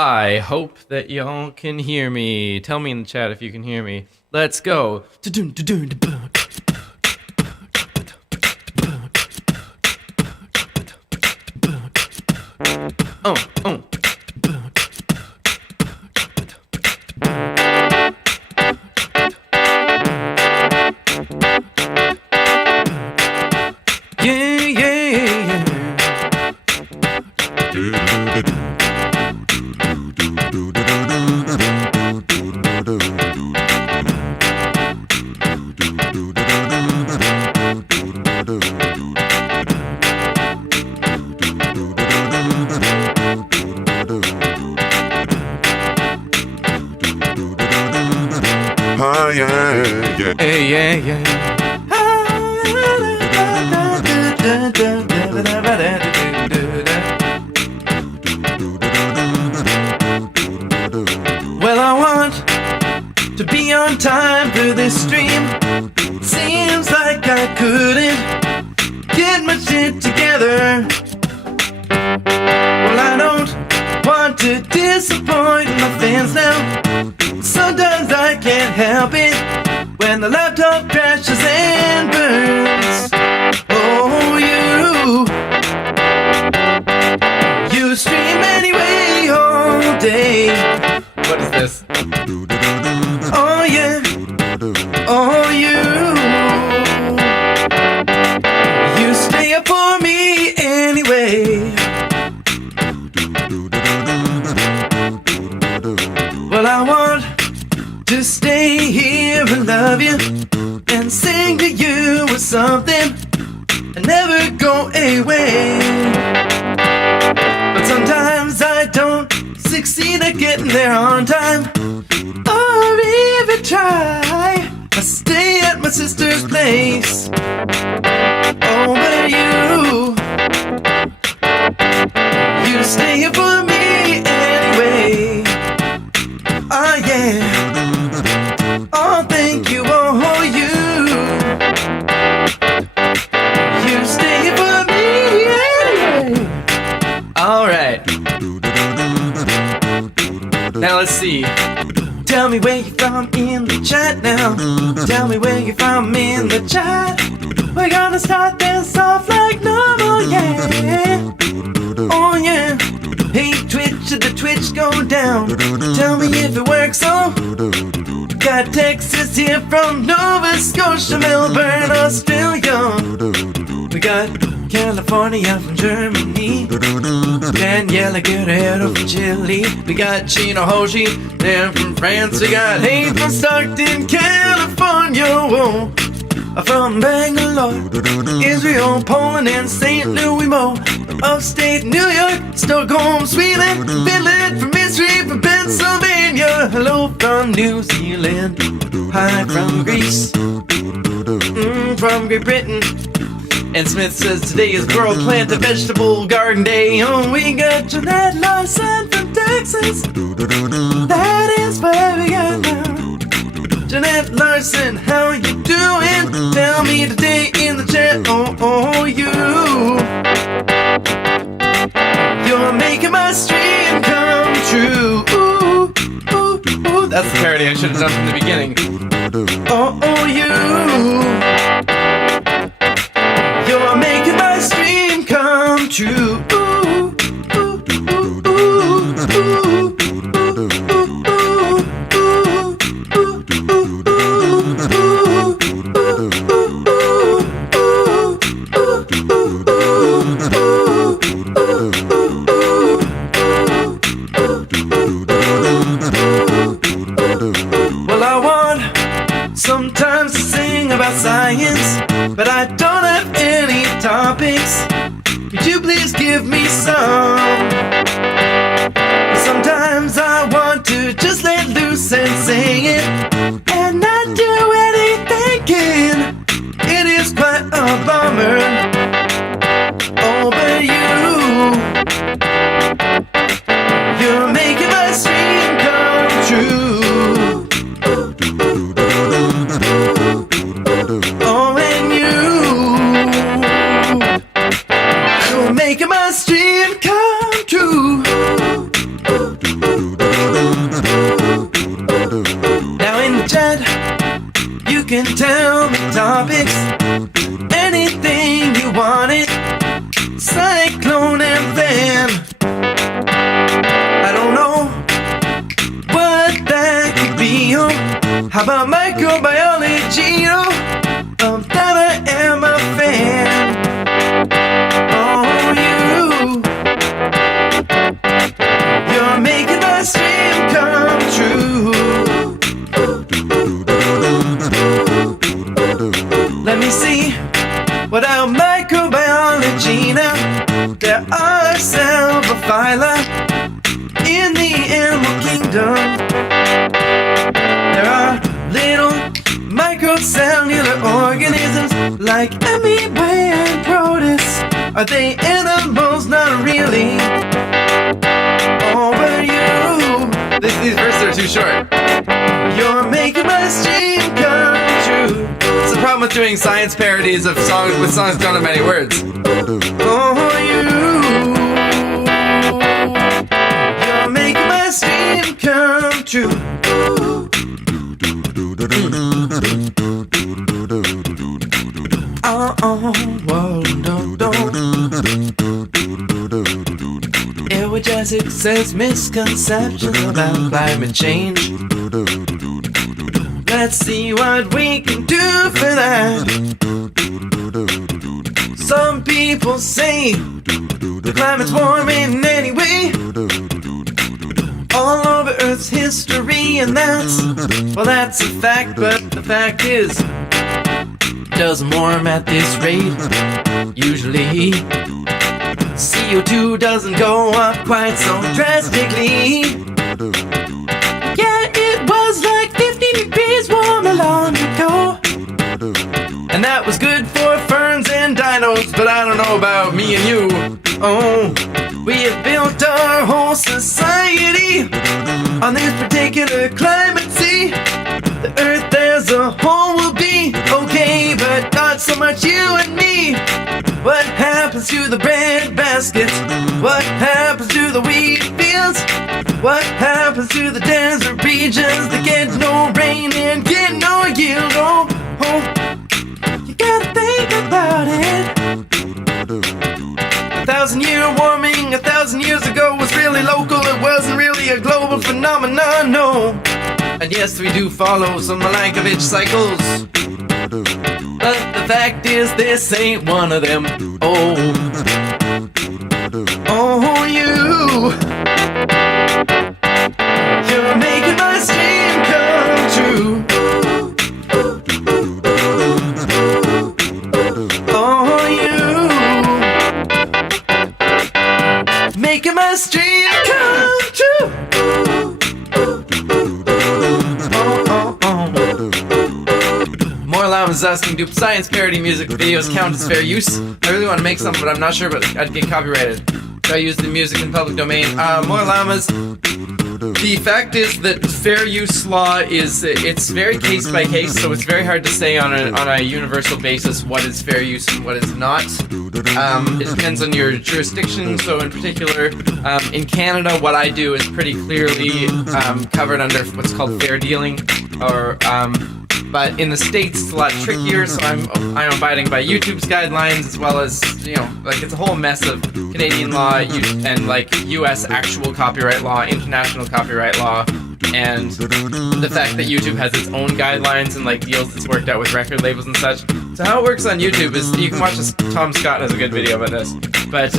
I hope that y'all can hear me. Tell me in the chat if you can hear me. Let's go. Oh. Yeah. Yeah. Well, I want to be on time for this stream. Seems like I couldn't get my shit together. Well, I don't want to disappoint my fans now. Sometimes I can't help it when the laptop crashes and burns. Oh, you stream anyway all day. What is this? Oh yeah. Oh, you stay up for me anyway. Well, I want to stay here and love you and sing to you or something and never go away. But sometimes I don't succeed at getting there on time or even try. I stay at my sister's place. Oh, but you stay here for me anyway. Oh yeah. Oh, thank you. Oh, you stay here for me anyway. All right. Now let's see. Tell me where you're from in the chat now. Tell me where you're from in the chat. We're gonna start this off like normal, yeah. Oh yeah. Hey Twitch, did the Twitch go down? Tell me if it works, oh. Got Texas here from Nova Scotia, Melbourne, Australia. We got California from Germany, Daniela Guerrero from Chile. We got Chino Hoshi there from France. We got Hayes from Stockton, California. Whoa. From Bangalore, Israel, Poland, and St. Louis, Mo. Upstate New York, Stockholm, Sweden, Finland, from Israel, from Pennsylvania. Hello from New Zealand. Hi from Greece, from Great Britain. And Smith says today is World Plant a Vegetable Garden Day. Oh, we got Jeanette Larson from Texas. That is where we got now. Jeanette Larson, how you doing? Tell me today in the chat. Oh, you're making my stream come true. Ooh. That's the parody I should have done from the beginning. Oh, you're making my stream come true. Well, I want sometimes to sing about science, but I don't have any topics. Could you please give me some? Sometimes I want to just let loose and sing it and not do any thinking. It is quite a bummer. Oh, but you're making my stream come true. Oh, and you're making my stream come true. cyclone and then I don't know what that could be. Oh, how about microbiology? Oh, of that I am a fan. Oh, you're making my dream come true. Let me see what our microbiology now. There are several phyla in the animal kingdom. There are little microcellular organisms like amoeba and protists. Are they animals? Not really. Oh, but these verses are too short. You're making my dream come true. It's the problem with doing science parodies of songs with songs don't have many words. Oh, you're making my dream come true. Jessic says misconceptions about climate change. Let's see what we can do for that. Some people say the climate's warming anyway, all over Earth's history, and that's a fact, but the fact is it doesn't warm at this rate usually. CO2 doesn't go up quite so drastically. Yeah, it was like 50 degrees warmer long ago, and that was good for ferns and dinos, but I don't know about me and you. Oh, we have built our whole society on this particular climate. See, the Earth as a whole will be okay, but not so much you and me. What happens to the bread baskets? What happens to the wheat fields? What happens to the desert regions that get no rain and get no yield? Oh, you gotta think about it. 1,000-year warming 1,000 years ago was really local. It wasn't really a global phenomenon, no. And yes, we do follow some Milankovitch cycles, but the fact is this ain't one of them. Oh, you're making my dream come true. Oh, you making my dream come true. More Llamas asking, do science parody music videos count as fair use? I really want to make some, but I'm not sure, but I'd get copyrighted. Do I use the music in public domain? More Llamas. The fact is that fair use law it's very case by case, so it's very hard to say on a universal basis what is fair use and what is not. It depends on your jurisdiction. So in particular, in Canada, what I do is pretty clearly covered under what's called fair dealing, or but in the States it's a lot trickier, so I'm abiding by YouTube's guidelines, as well as, like, it's a whole mess of Canadian law and like US actual copyright law, international copyright law, and the fact that YouTube has its own guidelines and like deals it's worked out with record labels and such. So how it works on YouTube is you can watch this. Tom Scott has a good video about this, but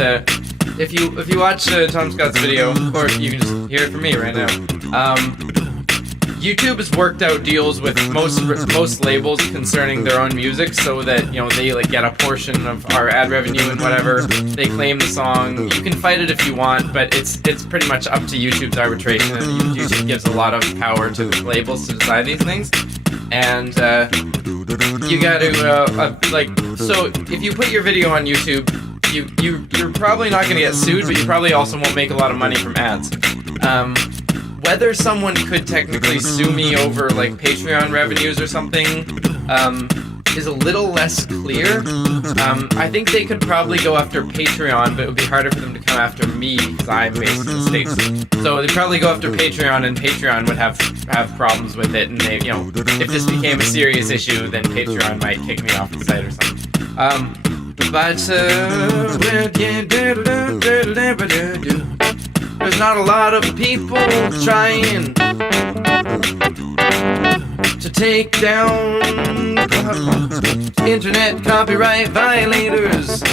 if you watch Tom Scott's video, or you can just hear it from me right now. YouTube has worked out deals with most labels concerning their own music, so that they like get a portion of our ad revenue and whatever. They claim the song. You can fight it if you want, but it's pretty much up to YouTube's arbitration, and YouTube gives a lot of power to the labels to decide these things. And you got to so if you put your video on YouTube, you're probably not going to get sued, but you probably also won't make a lot of money from ads. Whether someone could technically sue me over like Patreon revenues or something is a little less clear. I think they could probably go after Patreon, but it would be harder for them to come after me because I'm based in the States. So they'd probably go after Patreon, and Patreon would have problems with it. And they, if this became a serious issue, then Patreon might kick me off the site or something. But there's not a lot of people trying to take down internet copyright violators,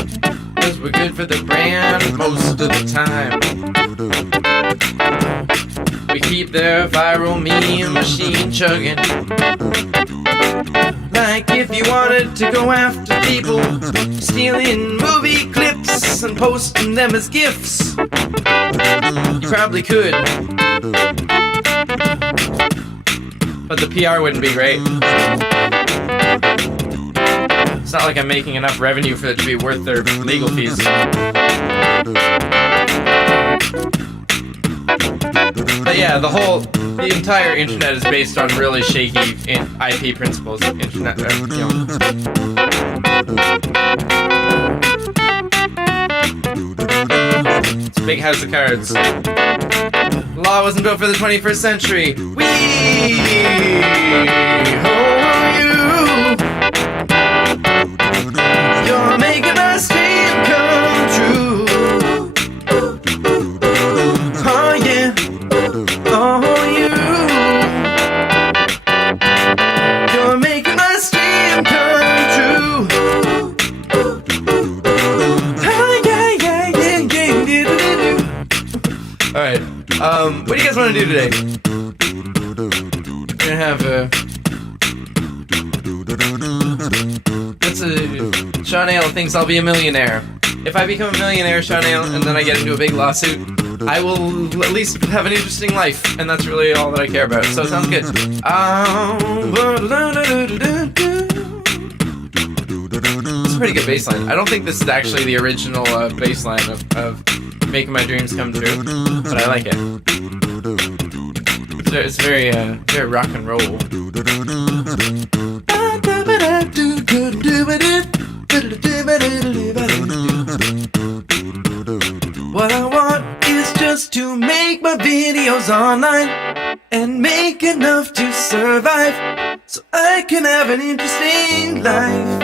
'cause we're good for the brand most of the time. We keep their viral meme machine chugging. Like if you wanted to go after people stealing movie clips and posting them as GIFs, you probably could. But the PR wouldn't be great. It's not like I'm making enough revenue for it to be worth their legal fees. But yeah, the entire internet is based on really shaky IP principles. Internet, It's a big house of cards. The law wasn't built for the 21st century. We hold you. You're making my dream come true. Oh yeah. Oh you. You're making my dream come true. Oh yeah, yeah, yeah, yeah, yeah. Alright. What do you guys want to do today? We're gonna have Sean Ale thinks I'll be a millionaire. If I become a millionaire, Sean Ale, and then I get into a big lawsuit, I will at least have an interesting life, and that's really all that I care about. So it sounds good. It's a pretty good bass line. I don't think this is actually the original bass line of Making My Dreams Come True, but I like it. It's very rock and roll. What I want is just to make my videos online and make enough to survive, so I can have an interesting life.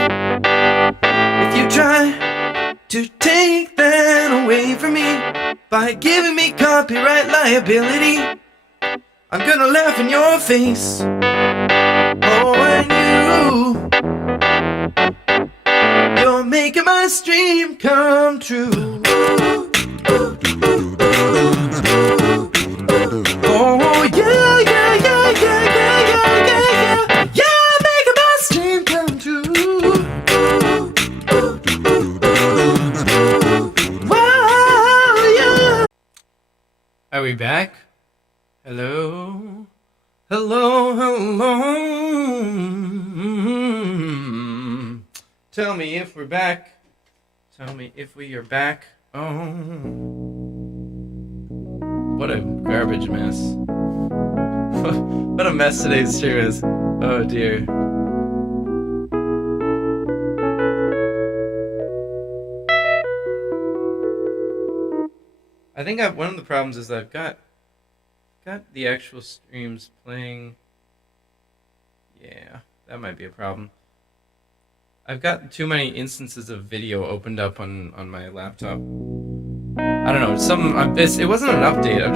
If you try to take that away from me by giving me copyright liability, I'm gonna laugh in your face. Oh, and you're making my dream come true. Oh yeah, yeah, yeah, yeah, yeah, yeah, yeah, yeah. Yeah, making my dream come true. Wow, yeah. Are we back? Hello? Hello, hello. Tell me if we're back. Tell me if we are back. Oh. What a garbage mess. What a mess today's stream is. Oh dear. I think one of the problems is I've got the actual streams playing. Yeah, that might be a problem. I've got too many instances of video opened up on my laptop. I don't know. It wasn't an update. I've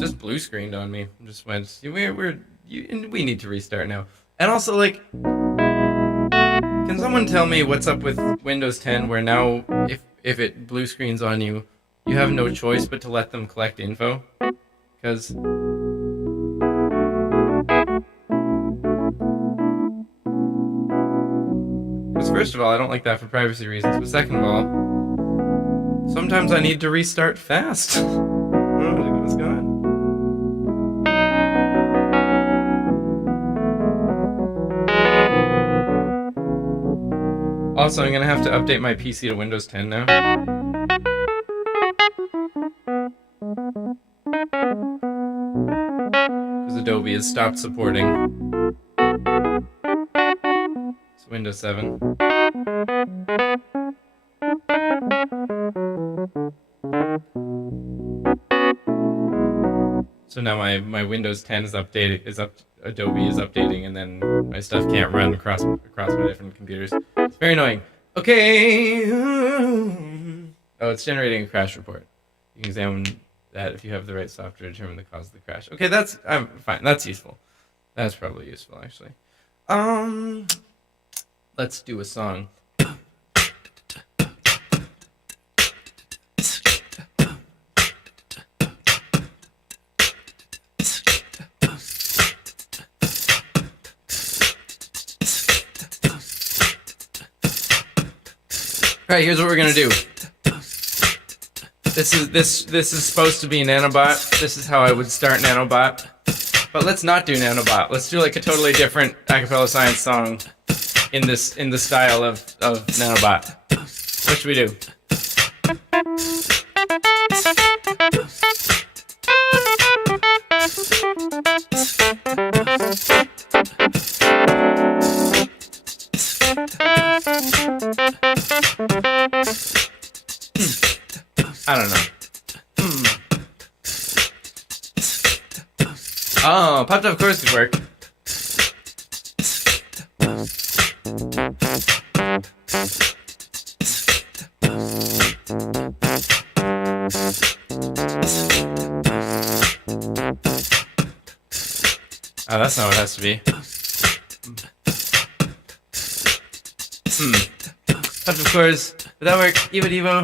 just blue screened on me. Just went. We need to restart now. And also, like, can someone tell me what's up with Windows 10, where now if it blue screens on you, you have no choice but to let them collect info? Because first of all, I don't like that for privacy reasons, but second of all, sometimes I need to restart fast. Oh, what's going on? Also, I'm gonna have to update my PC to Windows 10 now. Because Adobe has stopped supporting. It's Windows 7. So now my Windows 10 is updated. Adobe is updating, and then my stuff can't run across my different computers. It's very annoying. Okay. Oh, it's generating a crash report. You can examine that if you have the right software to determine the cause of the crash. Okay, I'm fine. That's useful. That's probably useful, actually. Let's do a song. All right, here's what we're gonna do. This is supposed to be Nanobot. This is how I would start Nanobot. But let's not do Nanobot. Let's do like a totally different a cappella science song in the style of Nanobot. What should we do? I don't know. Oh, Popped Up Chorus could work. Oh, that's not what it has to be. Popped Up Chorus. Would that work? Evo Devo?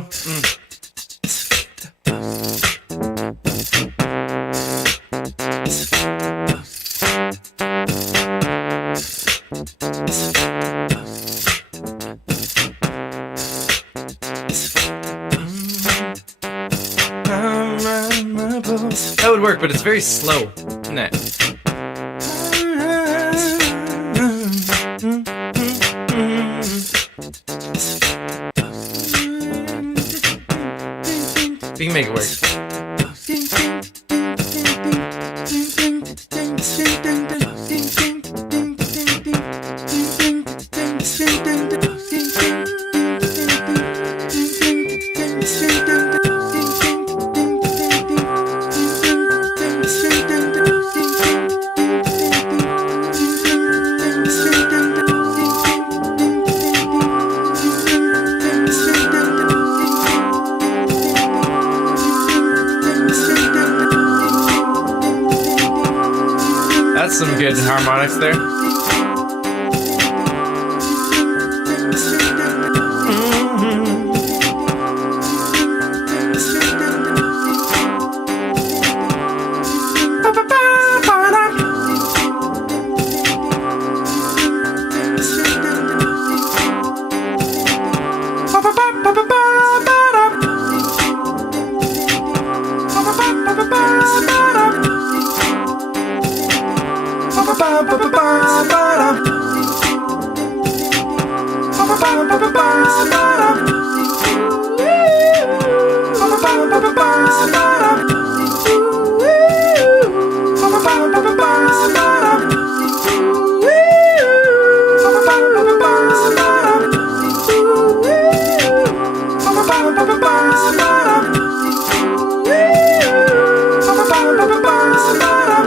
That would work, but it's very slow, isn't it? We can make it work. That's some good harmonics there.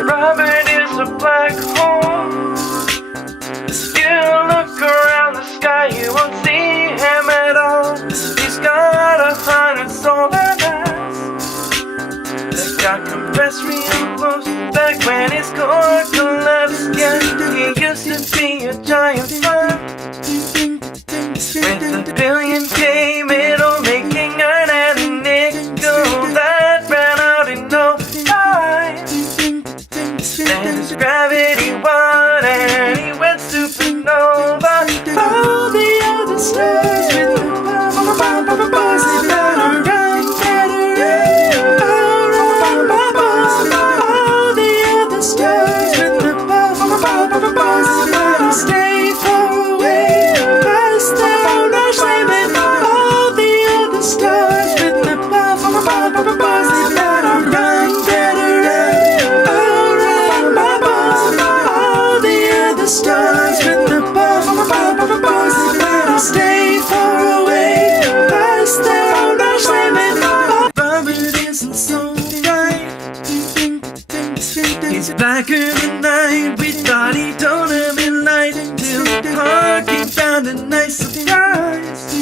Robert is a black hole. You look around the sky, you won't see him at all. He's got 100 solar mass that got compressed real close back when his core collapsed. Yeah, he used to be a giant fun with a billion K middle making iron and nickel that ran out in no time. And his gravity won and he went supernova. All the other stars with the bars they better run, better all the other stars with the bars they better stay far away. Past the rush limit. All the other stars with the bars they better run, better stars with the bars that better stay far away. Past their rush limit. Robert isn't so bright. He's blacker than night. We thought he told him in light till Clark he found a nice surprise.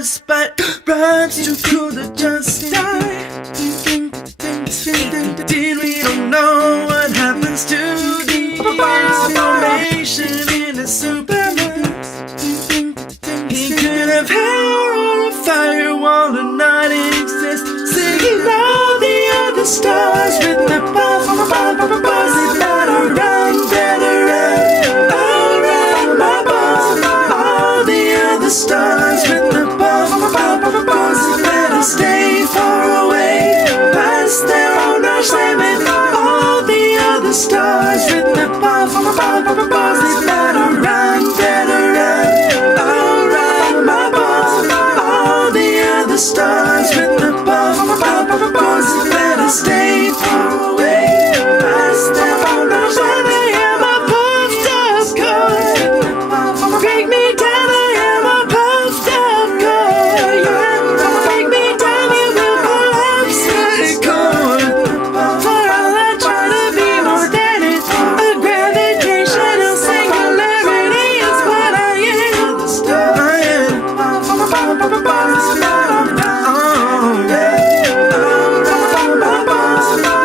rise, but ride's too cool to just die. We don't know what happens to the transformation into Superman. He could have hair or a firewall or not exist, singing all the other stars with the buzz. They better run, better run. I'll run my buzz. All the other stars with the buzz. They better stay far away, past their own rush limit. All the other stars with the buzz. They better run, better run. I'll run my buzz. All the other stars with the buzz. They better stay far away, past their own rush limit. I am a puffed up car. Break me down, I am a puffed up car. Yeah. Break me down, you will collapse my core. For all I try to be more than it, a gravitational singularity is what I am. I am.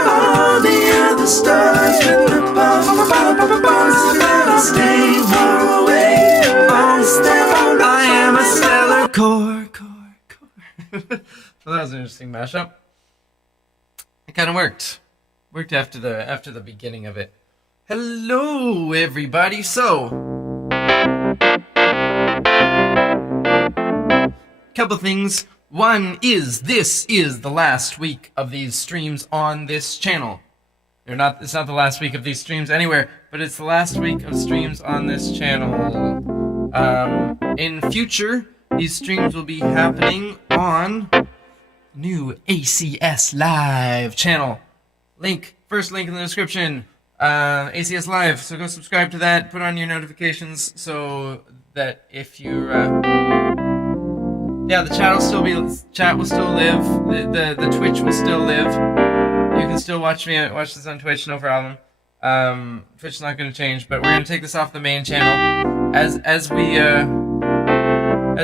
All the other stars with the buzz. Better stay far away. I am a stellar core. Well, that was an interesting mashup. It kind of worked. Worked after the beginning of it. Hello, everybody. So, couple things. One is this is the last week of these streams on this channel. It's not the last week of these streams anywhere, but it's the last week of streams on this channel. In future, these streams will be happening on new ACS Live channel. First link in the description. ACS Live. So go subscribe to that. Put on your notifications so that if you the chat will still live. The Twitch will still live. You can still watch this on Twitch, no problem. Twitch is not going to change, but we're going to take this off the main channel as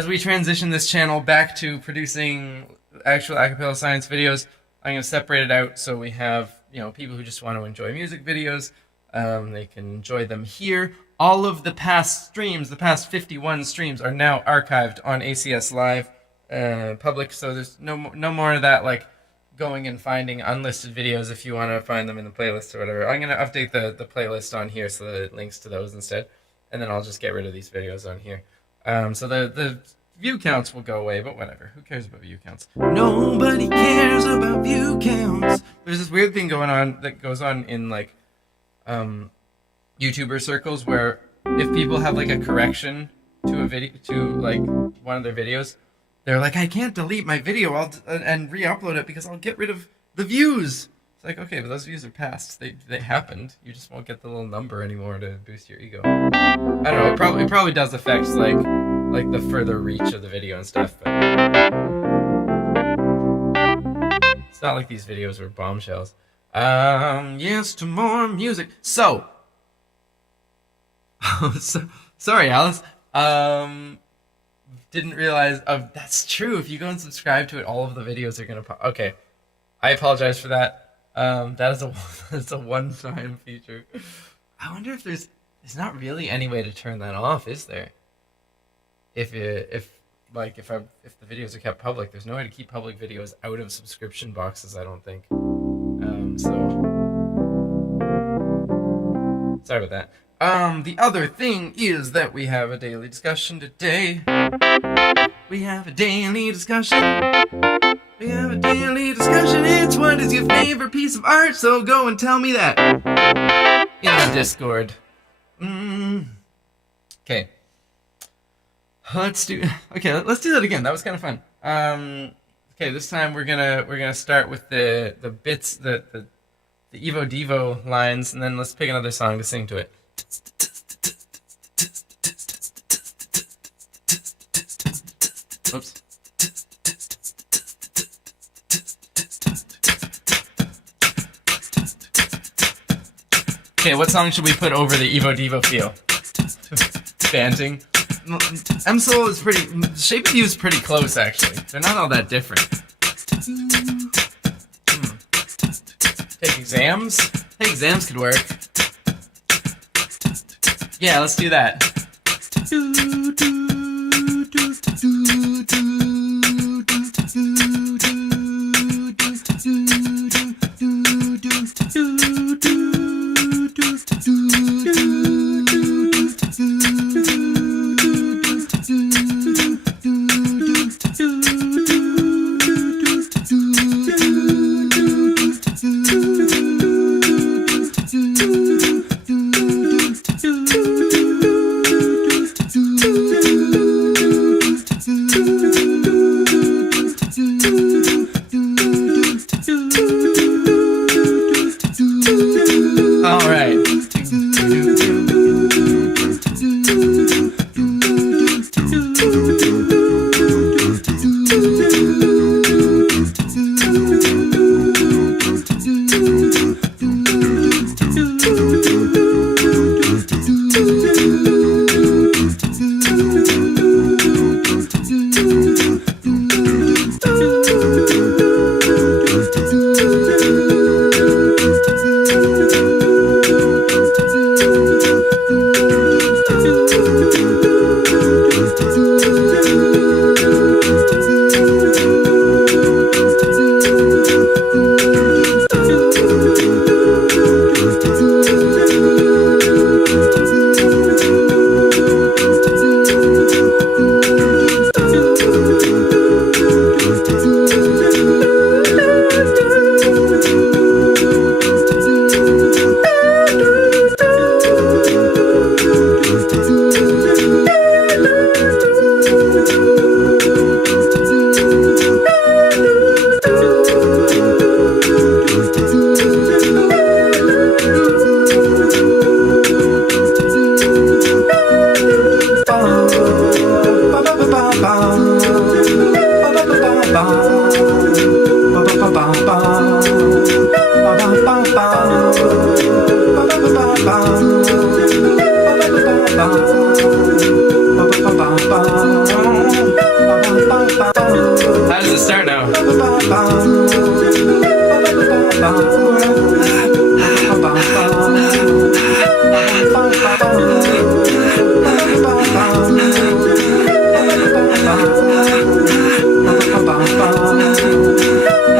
we transition this channel back to producing actual acapella science videos. I'm going to separate it out so we have people who just want to enjoy music videos. They can enjoy them here. All of the past streams, the past 51 streams, are now archived on ACS Live public, so there's no more of that like going and finding unlisted videos if you want to find them in the playlist or whatever. I'm going to update the playlist on here so that it links to those instead, and then I'll just get rid of these videos on here. So the view counts will go away, but whatever. Who cares about view counts? Nobody cares about view counts. There's this weird thing going on that goes on in like YouTuber circles where if people have like a correction to a video, to like one of their videos, they're like, I can't delete my video and re-upload it because I'll get rid of the views. It's like, okay, but those views are past. They happened. You just won't get the little number anymore to boost your ego. I don't know. It probably does affect like the further reach of the video and stuff. But it's not like these videos were bombshells. Yes to more music. So, sorry, Alice. Didn't realize. That's true. If you go and subscribe to it, all of the videos are gonna pop. Okay, I apologize for that. That's a one-time feature. I wonder if there's not really any way to turn that off, is there? If the videos are kept public, there's no way to keep public videos out of subscription boxes, I don't think. So sorry about that. The other thing is that we have a daily discussion today. We have a daily discussion. It's what is your favorite piece of art, so go and tell me that in the Discord. Okay. Let's do that again. That was kind of fun. Okay, this time we're gonna start with the bits, the Evo Devo lines, and then let's pick another song to sing to it. Oops. Okay, what song should we put over the Evo Devo feel? Banting. MSOL is pretty. Shape of You is pretty close, actually. They're not all that different. Take exams? Take exams could work. Yeah, let's do that. How does it start now?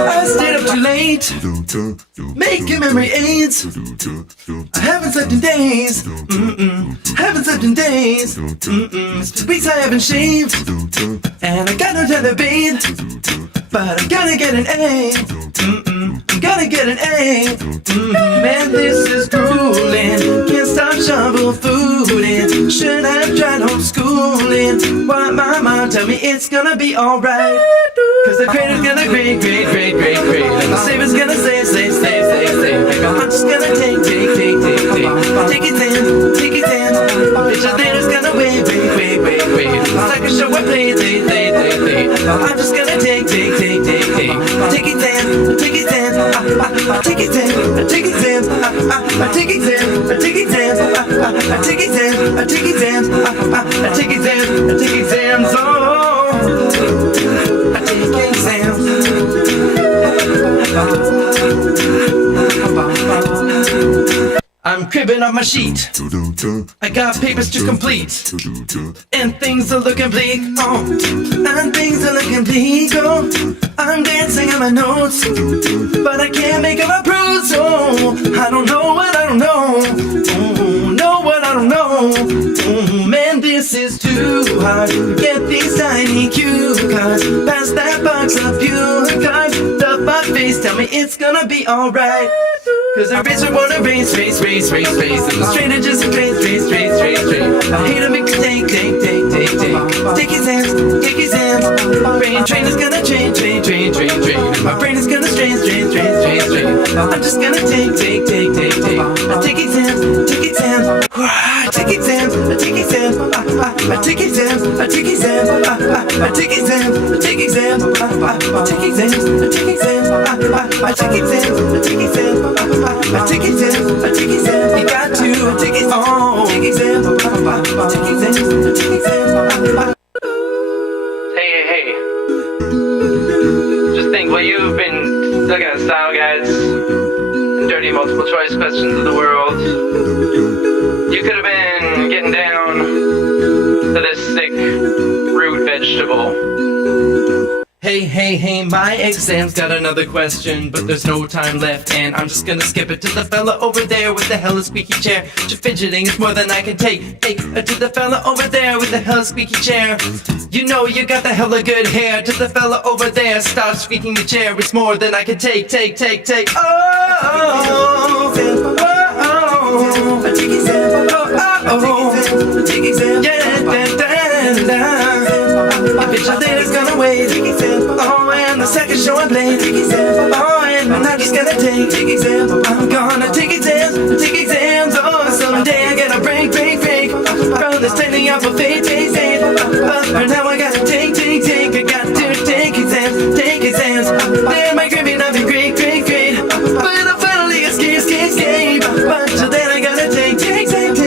I stayed up too late, making memory aids. I haven't slept in days. Haven't slept in days. It's 2 weeks I haven't shaved, and I got no time to bathe. But I'm gonna get an A. I'm gonna get an A. Man, this is grueling. Can't stop shovel fooding. Should have tried homeschooling. Why my mom tell me it's gonna be alright? Cause the grader's gonna grade. And the saver's gonna save. I'm just gonna take exams. Bitch, the later's gonna wait. It's like a show I play. I'm just gonna take exams. I'm cribbing off my sheet. I got papers to complete, and things are looking bleak. And things are looking bleak. I'm dancing on my notes, but I can't make up my prose. I don't know what I don't know. Know what I don't know. Man, this is too hard to get these tiny cue cards. Pass that box of pure cards. Stuff my face, tell me it's gonna be alright. Cause the razor wanna race. And the strainer just straight. I hate to make you take exams. Brain train is gonna train. My brain is gonna strain. I'm just gonna take exams. I take exams. I take exams. I take exams, I take exams, I take exams, I take exams, I take exams, I take exams, I take exams, I take exams. You got to take it on. Take exams, I take exams, I take exams. Hey. Just think what you've been looking at style guides and dirty multiple choice questions of the world. You could have been getting down to this sick root vegetable. Hey, my exam's got another question, but there's no time left, and I'm just gonna skip it to the fella over there with the hella squeaky chair. Just fidgeting is more than I can take. To the fella over there with the hella squeaky chair. You know you got the hella good hair. To the fella over there, stop squeaking the chair. It's more than I can take. And the second show I'm late. Oh, and I'm not just gonna take exams. I'm gonna take exams. Oh, someday I gotta break from this tiny off of fate. But for now I gotta take. I got to take exams. Then my grade may not be great. But I'll finally escape. But till then I gotta take exams.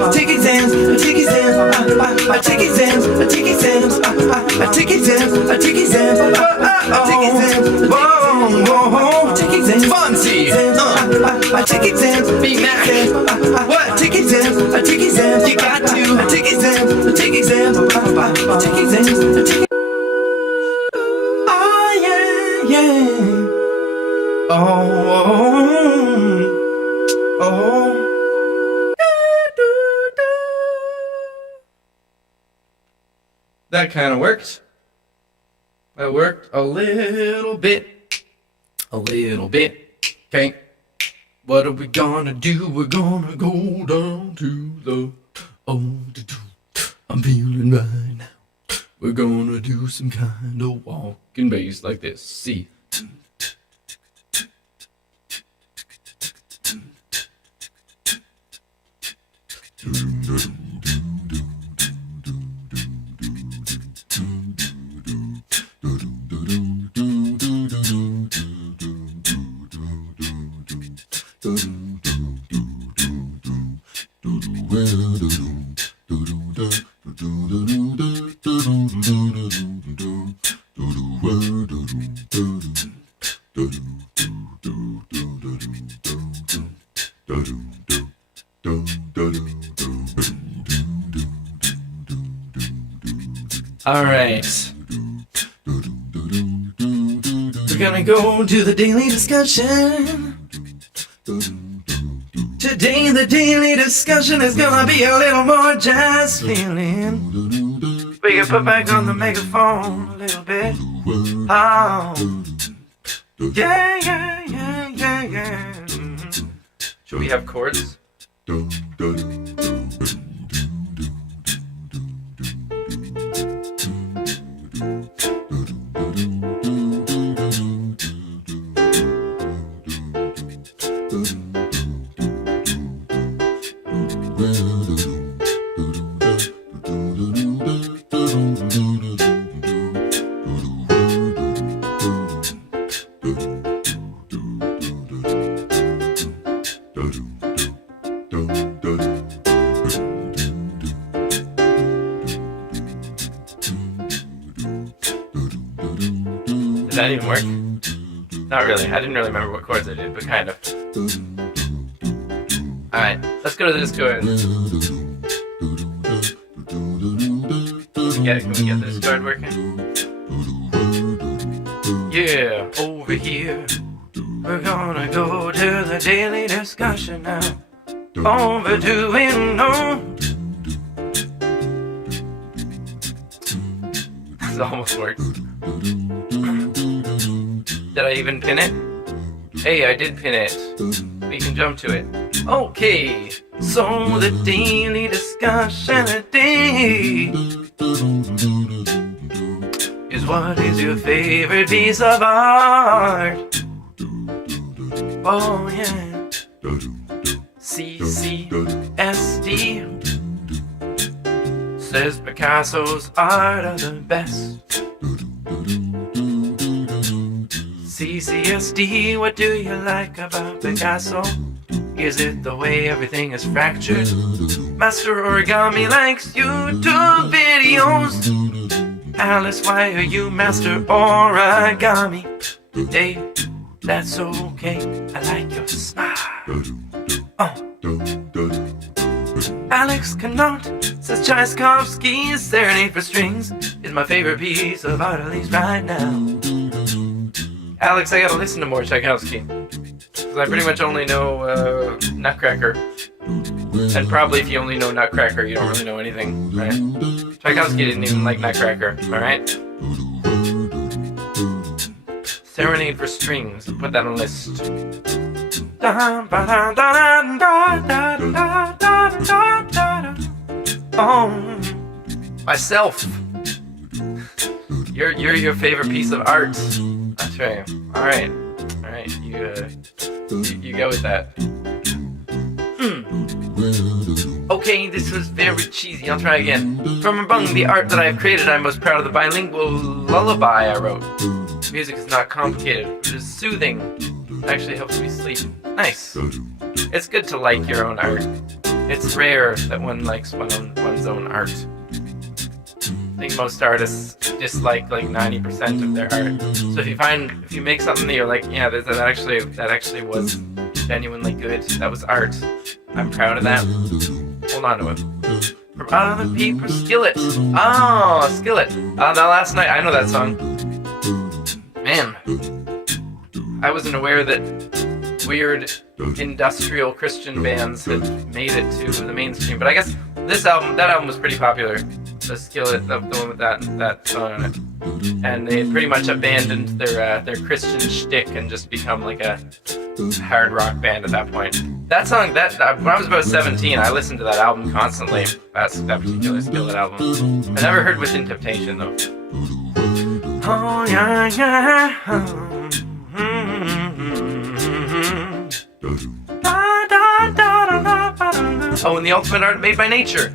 I take exams. I take exams. Whoa. Take exams. Fonzie. I take exams. Be Mac. What? Take exams. You got to. I take exams. Oh yeah. Oh. That kind of worked. That worked a little bit. Okay. What are we gonna do? We're gonna go down to the I'm feeling right now. We're gonna do some kind of walking bass like this. See. All right. We're gonna go to the daily discussion. Today the daily discussion is gonna be a little more jazz feeling. We can put back on the megaphone a little bit. Oh, yeah. Should we have chords? Did that even work? Not really. I didn't really remember what chords I did, but kind of. Alright, let's go to the Discord. Can we get the Discord working? Yeah, over here. We're gonna go to the daily discussion now. Overdoing no. This almost works. Did I even pin it? Hey, I did pin it. We can jump to it. Okay, so the daily discussion today is what is your favorite piece of art? Oh yeah. CCSD. says Picasso's art are the best. CCSD, what do you like about Picasso? Is it the way everything is fractured? Master Origami likes YouTube videos. Alice, why are you Master Origami? Hey, that's okay, I like your smile. Alex Connaught says Tchaikovsky's Serenade for Strings is my favorite piece of art, at least right now. Alex, I gotta listen to more Tchaikovsky, because I pretty much only know Nutcracker. And probably if you only know Nutcracker, you don't really know anything, right? Tchaikovsky didn't even like Nutcracker, alright? Serenade for Strings, put that on the list. Oh, myself. You're your favorite piece of art. That's right. All right. You go with that. Okay, this was very cheesy. I'll try again. From among the art that I have created, I'm most proud of the bilingual lullaby I wrote. Music is not complicated. It is soothing. It actually helps me sleep. Nice. It's good to like your own art. It's rare that one likes one's own art. I think most artists dislike like 90% of their art. So if you make something that you're like, yeah, that actually was genuinely good. That was art. I'm proud of that. Hold on to it. From other people, Skillet. Oh, Skillet. Last night, I know that song. Man, I wasn't aware that weird industrial Christian bands had made it to the mainstream. But I guess that album was pretty popular. The Skillet, the one with that song on it. And they had pretty much abandoned their Christian shtick and just become like a hard rock band at that point. That song, when I was about 17, I listened to that album constantly. That particular Skillet album. I never heard Within Temptation though. Oh yeah, yeah. Oh, and the ultimate art made by nature.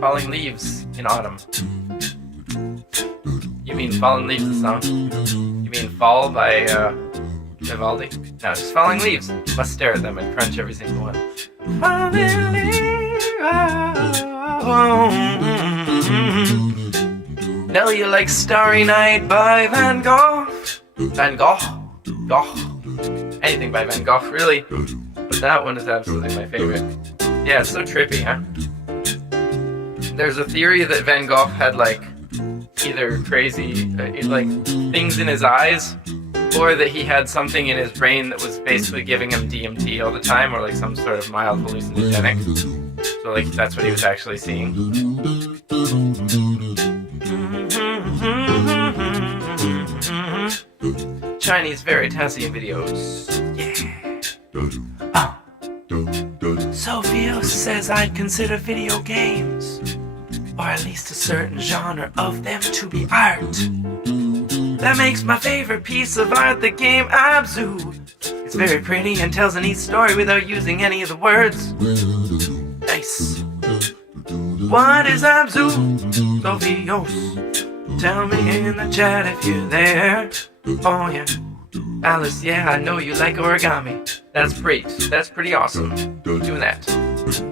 Falling Leaves in Autumn. You mean Fallen Leaves, the song? You mean Fall by Vivaldi? No, just Falling Leaves. Must stare at them and crunch every single one. Falling leaves. Now you like Starry Night by Van Gogh? Van Gogh? Anything by Van Gogh, really. But that one is absolutely my favorite. Yeah, it's so trippy, huh? There's a theory that Van Gogh had like either crazy like things in his eyes, or that he had something in his brain that was basically giving him DMT all the time, or like some sort of mild hallucinogenic. So like that's what he was actually seeing. Chinese Veritasium videos. Yeah. Sophia says I'd consider video games, or at least a certain genre of them, to be art. That makes my favorite piece of art the game Abzu. It's very pretty and tells a neat story without using any of the words. Nice. What is Abzu? Sophios, tell me in the chat if you're there. Oh yeah. Alice, yeah, I know you like origami. That's great. That's pretty awesome. Doing that.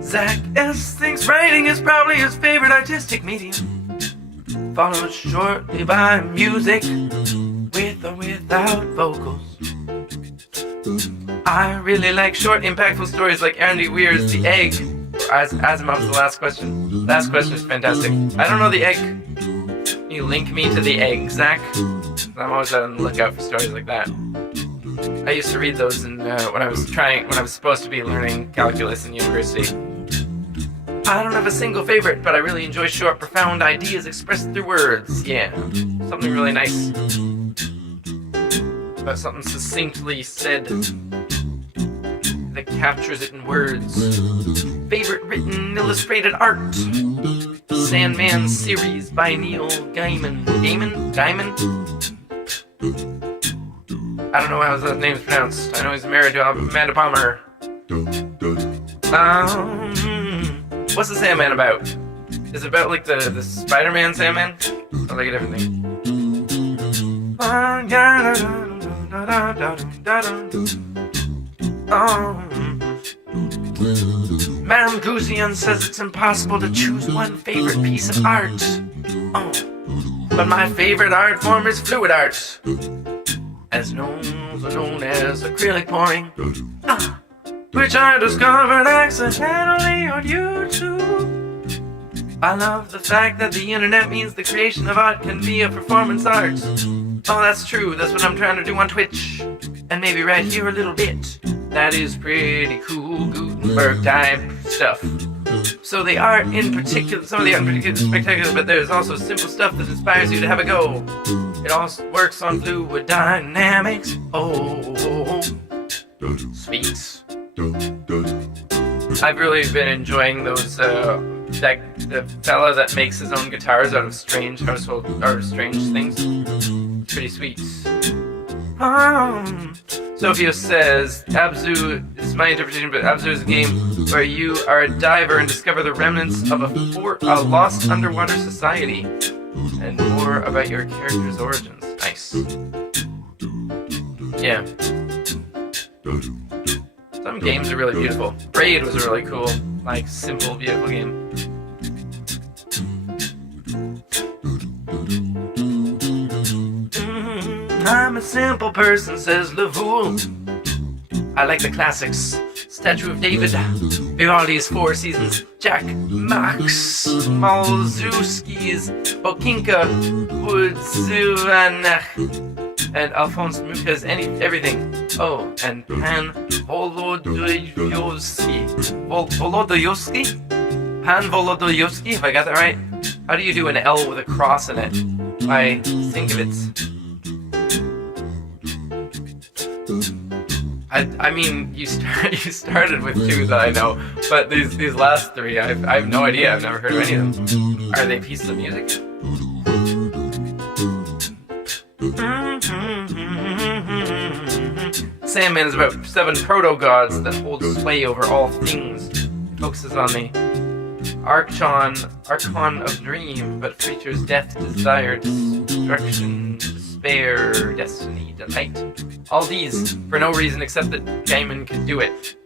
Zach S. thinks writing is probably his favorite artistic medium, followed shortly by music, with or without vocals. I really like short, impactful stories like Andy Weir's The Egg, or Asimov's The Last Question. Last Question is fantastic. I don't know The Egg. Can you link me to The Egg, Zach? I'm always on the lookout for stories like that. I used to read those when I was supposed to be learning calculus in university. I don't have a single favorite, but I really enjoy short, profound ideas expressed through words. Yeah, something really nice about something succinctly said that captures it in words. Favorite written illustrated art: Sandman series by Neil Gaiman. Gaiman? I don't know how his name is pronounced. I know he's married to Amanda Palmer. What's the Sandman about? Is it about like the Spider-Man Sandman? Or like a different thing? Madame Gousian says it's impossible to choose one favorite piece of art. Oh, but my favorite art form is fluid art, as known as acrylic pouring, which I discovered accidentally on YouTube. I love the fact that the internet means the creation of art can be a performance art. Oh, that's true. That's what I'm trying to do on Twitch. And maybe right here a little bit. That is pretty cool Gutenberg type stuff. So the art in particular, some of the art in particular is spectacular, but there's also simple stuff that inspires you to have a go. It also works on fluid dynamics. Oh, sweet. I've really been enjoying those, the fella that makes his own guitars out of strange household, or strange things. Pretty sweet. Sophia says, Abzu, this is my interpretation, but Abzu is a game where you are a diver and discover the remnants of a lost underwater society, and more about your character's origins. Nice. Yeah. Some games are really beautiful. Braid was a really cool, like, simple, beautiful game. I'm a simple person, says Lavoul. I like the classics. Statue of David, Vivaldi's Four Seasons, Jack Max Malzewski's Bokinka Budzuvanach, and Alphonse Mucha's Everything. Oh, and Pan Volodoyevsky. Volodoyevsky? Pan Volodoyevsky, if I got that right? How do you do an L with a cross in it? I think of it. I mean, you started with two that I know, but these last three, I have no idea. I've never heard of any of them. Are they pieces of music? Sandman is about 7 proto-gods that hold sway over all things. It focuses on the Archon of Dream, but features death, desire, destruction, despair, destiny, delight. All these, for no reason except that Gaiman could do it.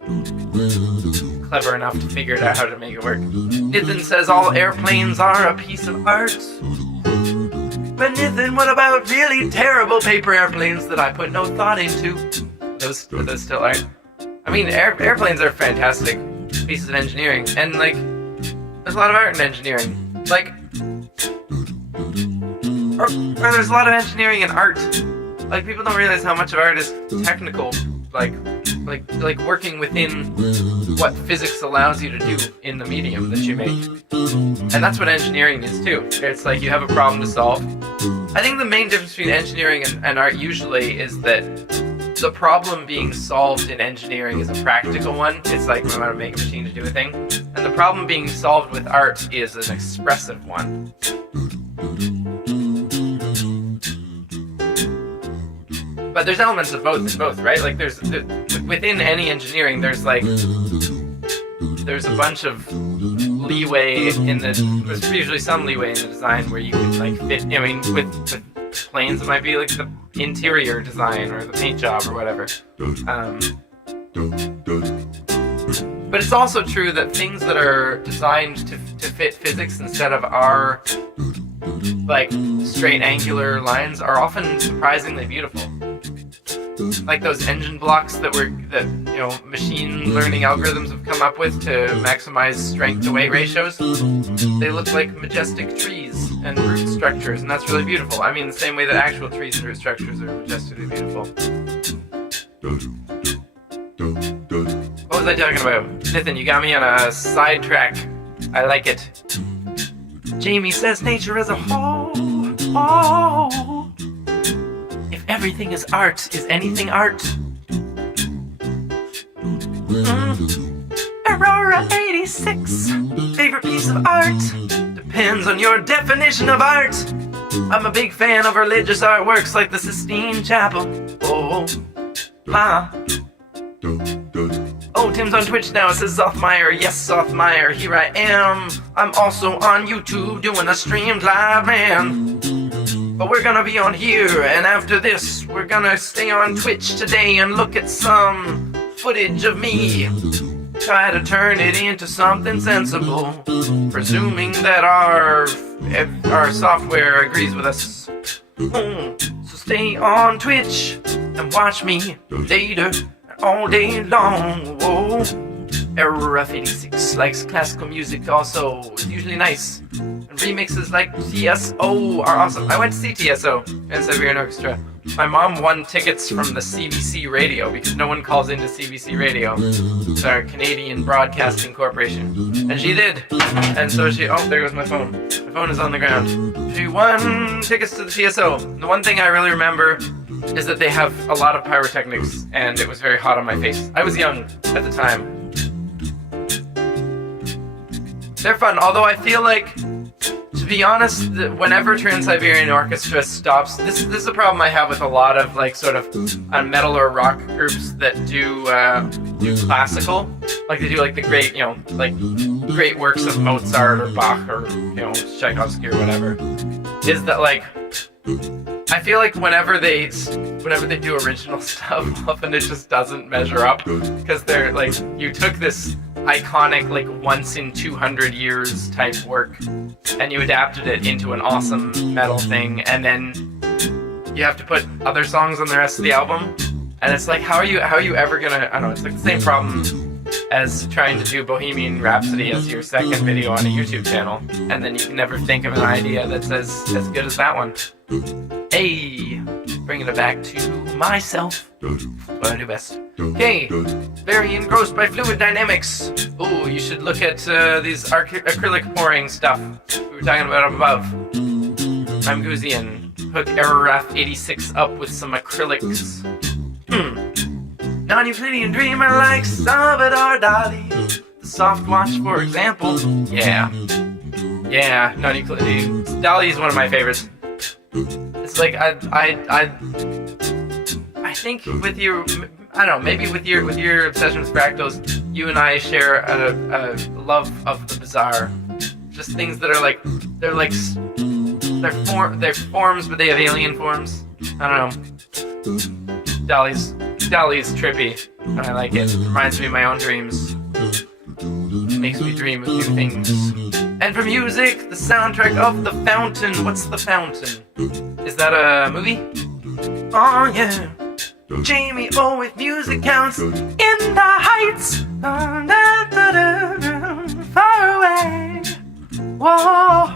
Clever enough to figure out how to make it work. Nithin says all airplanes are a piece of art. But Nithin, what about really terrible paper airplanes that I put no thought into? Those still art. I mean, airplanes are fantastic pieces of engineering, and like, there's a lot of art in engineering. Like, or there's a lot of engineering in art. Like, people don't realize how much of art is technical, like working within what physics allows you to do in the medium that you make. And that's what engineering is too. It's like you have a problem to solve. I think the main difference between engineering and art usually is that the problem being solved in engineering is a practical one. It's like I'm going to make a machine to do a thing. And the problem being solved with art is an expressive one. But there's elements of both, right? Like within any engineering, there's a bunch of leeway there's usually some leeway in the design where you can like fit, I mean, with planes it might be like the interior design or the paint job or whatever. But it's also true that things that are designed to fit physics instead of our like straight angular lines are often surprisingly beautiful. Like those engine blocks that machine learning algorithms have come up with to maximize strength to weight ratios. They look like majestic trees and root structures, and that's really beautiful. I mean, the same way that actual trees and root structures are majestically beautiful. What was I talking about? Nathan, you got me on a sidetrack. I like it. Jamie says nature as a whole. Oh. If everything is art, is anything art? Aurora 86. Favorite piece of art? Depends on your definition of art. I'm a big fan of religious artworks like the Sistine Chapel. Oh, ma. Oh, Tim's on Twitch now. It says Zothmeyer. Yes, Zothmeyer. Here I am. I'm also on YouTube doing a streamed live, man. But we're gonna be on here, and after this, we're gonna stay on Twitch today and look at some footage of me. Try to turn it into something sensible, presuming that our software agrees with us. So stay on Twitch and watch me later all day long. Whoa. Errorf86 likes classical music also. It's usually nice. And remixes like TSO are awesome. I went to see TSO in Siberian Orchestra. My mom won tickets from the CBC radio because no one calls into CBC radio. It's our Canadian Broadcasting Corporation. And she did. And so she, oh, there goes my phone. My phone is on the ground. She won tickets to the TSO. The one thing I really remember is that they have a lot of pyrotechnics, and it was very hot on my face. I was young at the time. They're fun, although I feel like, to be honest, whenever Trans-Siberian Orchestra stops, this is a problem I have with a lot of like sort of metal or rock groups that do classical, like they do like the great, you know, like great works of Mozart or Bach or, you know, Tchaikovsky or whatever, is that like, I feel like whenever they do original stuff, often it just doesn't measure up, because they're like, you took this iconic like once in 200 years type work and you adapted it into an awesome metal thing, and then you have to put other songs on the rest of the album, and it's like, how are you ever gonna, I don't know, it's like the same problem as trying to do Bohemian Rhapsody as your second video on a YouTube channel, and then you can never think of an idea that's as good as that one. Hey, bringing it back to myself. What I do best. Okay, very engrossed by fluid dynamics. Oh, you should look at these acrylic pouring stuff we were talking about up above. I'm Guzian. Hook Errorf86 up with some acrylics. Non-Euclidean dreamer like Salvador Dali. The soft watch, for example. Yeah, non-Euclidean. Dali is one of my favorites. It's like I think with your, I don't know, maybe with your obsession with fractals, you and I share a love of the bizarre. Just things that are like, they're forms, but they have alien forms. I don't know. Dali's trippy, and I like it. Reminds me of my own dreams. Makes me dream of new things. And for music, the soundtrack of The Fountain. What's The Fountain? Is that a movie? Oh yeah. Jamie O with music counts in the heights. Far away. Whoa.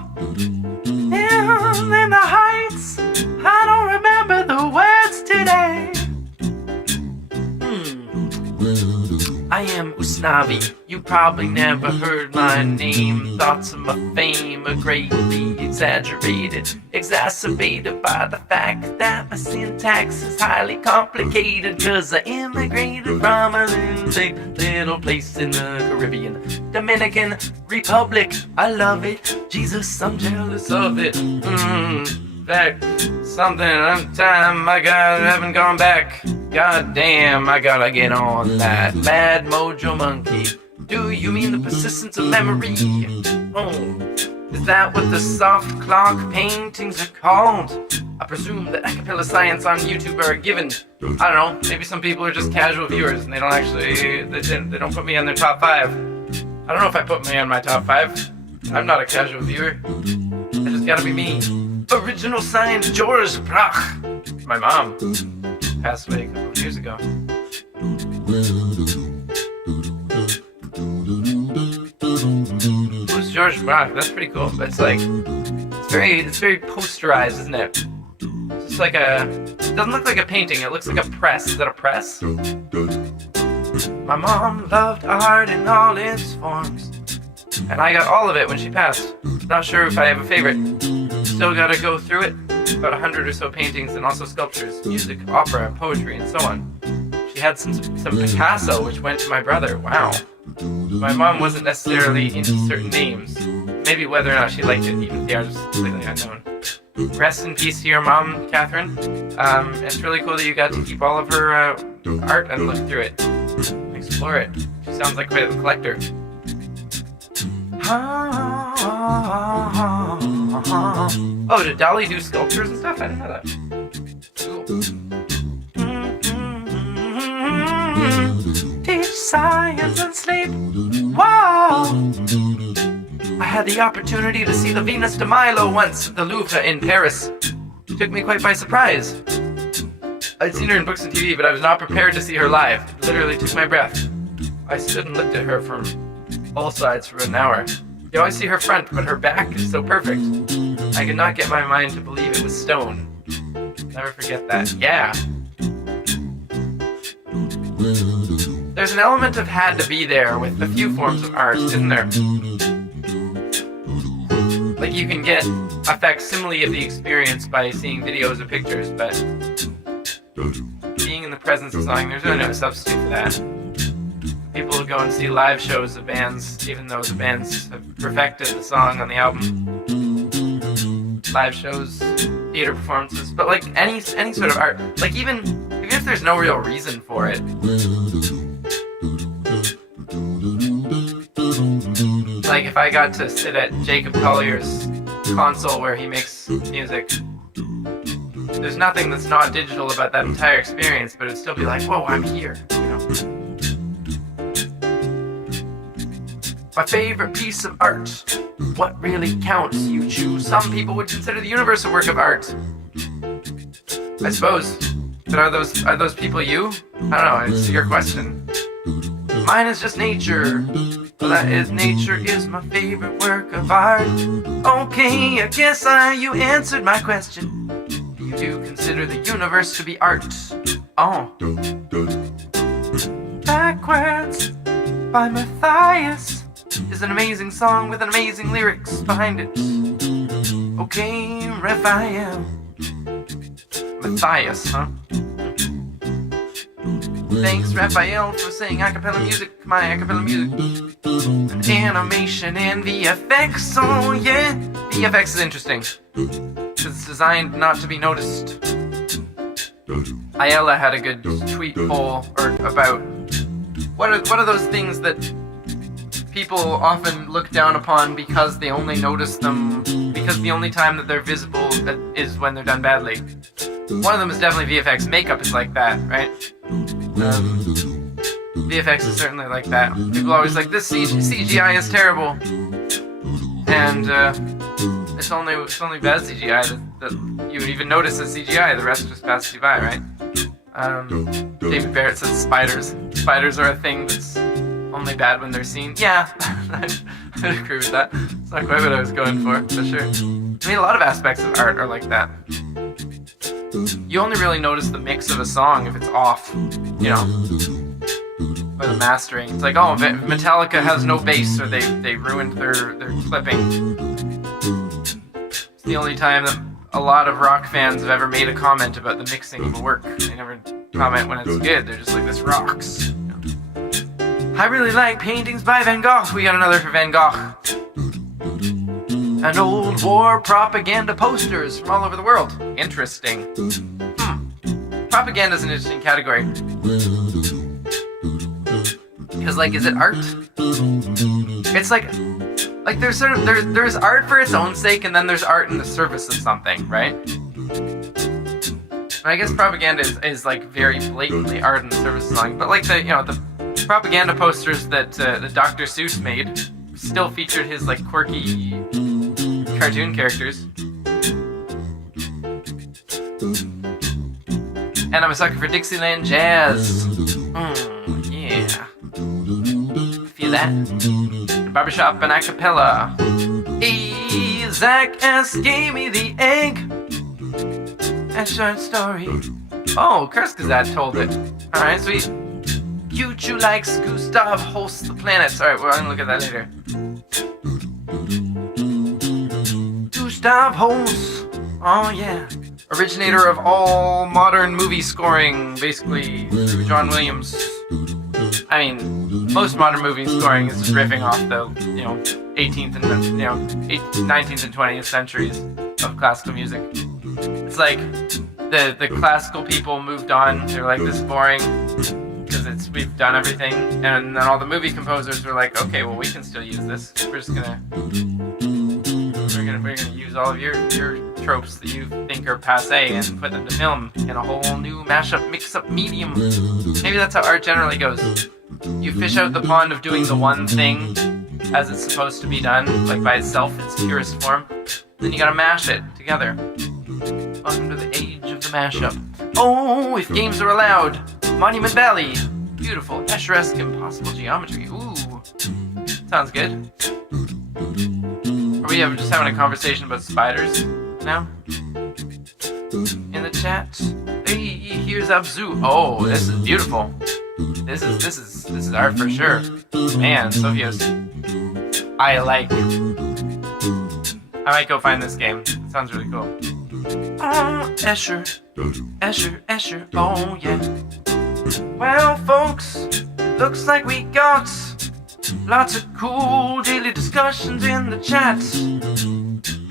In the heights. I don't remember the words today. I am Usnavi. You probably never heard my name. Thoughts of my fame are greatly exaggerated, exacerbated by the fact that my syntax is highly complicated, cause I immigrated from a little place in the Caribbean, Dominican Republic. I love it. Jesus, I'm jealous of it. Back something time I haven't gone back. God damn, I gotta get on that Mad Mojo Monkey. Do you mean the persistence of memory? Oh, is that what the soft clock paintings are called? I presume that acapella science on YouTube are a given. I don't know, maybe some people are just casual viewers and they don't actually, they don't put me on their top 5. I don't know if I put me on my top 5. I'm not a casual viewer. I just gotta be me. Original science, George Brach. My mom passed away a couple of years ago. Who's George Brach? That's pretty cool. But it's like, it's very posterized, isn't it? It's just like it doesn't look like a painting. It looks like a press. Is that a press? My mom loved art in all its forms, and I got all of it when she passed. Not sure if I have a favorite. Still gotta go through it. About 100 or so paintings, and also sculptures, music, opera, poetry, and so on. She had some Picasso, which went to my brother. Wow. My mom wasn't necessarily into certain names. Maybe whether or not she liked it, even the artist is completely unknown. Rest in peace to your mom, Catherine. It's really cool that you got to keep all of her art and look through it. I explore it. She sounds like a bit of a collector. Oh, did Dolly do sculptures and stuff? I didn't know that. Cool. Teach science and sleep. Wow! I had the opportunity to see the Venus de Milo once at the Louvre in Paris. It took me quite by surprise. I'd seen her in books and TV, but I was not prepared to see her live. It literally took my breath. I stood and looked at her from all sides for an hour. You always see her front, but her back is so perfect. I could not get my mind to believe it was stone. Never forget that. Yeah. There's an element of had to be there with a few forms of art, isn't there? Like you can get a facsimile of the experience by seeing videos or pictures, but being in the presence of something, there's really no substitute for that. People will go and see live shows of bands, even though the bands have perfected the song on the album. Live shows, theater performances, but like any sort of art, like even if there's no real reason for it. Like if I got to sit at Jacob Collier's console where he makes music, there's nothing that's not digital about that entire experience, but it'd still be like, whoa, I'm here, you know? My favorite piece of art. What really counts? You choose. Some people would consider the universe a work of art. I suppose. But are those people you? I don't know, it's your question. Mine is just nature. Well, that is nature is my favorite work of art. Okay, I guess you answered my question. You do consider the universe to be art. Oh. Backwards by Matthias is an amazing song with an amazing lyrics behind it. Okay, Raphael. Matthias, huh? Thanks, Raphael, for saying a cappella music, my a cappella music. And animation and VFX, oh yeah. VFX is interesting, because it's designed not to be noticed. Ayala had a good tweet poll about what are those things that people often look down upon because they only notice them, because the only time that they're visible is when they're done badly. One of them is definitely VFX. Makeup is like that, right? VFX is certainly like that. People are always like, this CGI is terrible. And it's only bad CGI that you would even notice as CGI. The rest just passes you by, right? David Barrett says spiders. Spiders are a thing that's only bad when they're seen. Yeah, I'd agree with that. It's not quite what I was going for sure. I mean, a lot of aspects of art are like that. You only really notice the mix of a song if it's off, you know, or the mastering. It's like, oh, Metallica has no bass, or they ruined their clipping. It's the only time that a lot of rock fans have ever made a comment about the mixing of a work. They never comment when it's good. They're just like, this rocks. You know? I really like paintings by Van Gogh. We got another for Van Gogh. And old war propaganda posters from all over the world. Interesting. Propaganda is an interesting category. Because, like, is it art? It's like there's sort of there's art for its own sake, and then there's art in the service of something, right? And I guess propaganda is like very blatantly art in the service of something. But like the propaganda posters that Dr. Seuss made still featured his like quirky cartoon characters. And I'm a sucker for Dixieland jazz. Yeah. Feel that? Barbershop and a cappella. Hey, Zach S. gave me the egg. A short story. Oh, Curse Gazette told it. Alright, sweet. Yuchu likes Gustav Holst the Planets. Alright, we're gonna look at that later. Gustav Holst. Oh, yeah. Originator of all modern movie scoring, basically, through John Williams. I mean, most modern movie scoring is just riffing off the, 18th and 19th and 20th centuries of classical music. It's like the classical people moved on. They're like, this is boring because it's we've done everything, and then all the movie composers were like, okay, well, we can still use this. We're gonna use all of your tropes that you think are passé and put them to film in a whole new mashup, mix-up medium. Maybe that's how art generally goes. You fish out the pond of doing the one thing as it's supposed to be done, like by itself, its purest form. Then you gotta mash it together. Welcome to the age of the mashup. Oh, if games are allowed. Monument Valley. Beautiful, Escher-esque impossible geometry. Ooh. Sounds good. Are we just having a conversation about spiders now? In the chat. Hey, here's Abzu. Oh, this is beautiful. This is art for sure. Man, Sophios. I might go find this game. It sounds really cool. Oh, Escher, oh yeah. Well, folks, looks like we got lots of cool daily discussions in the chat.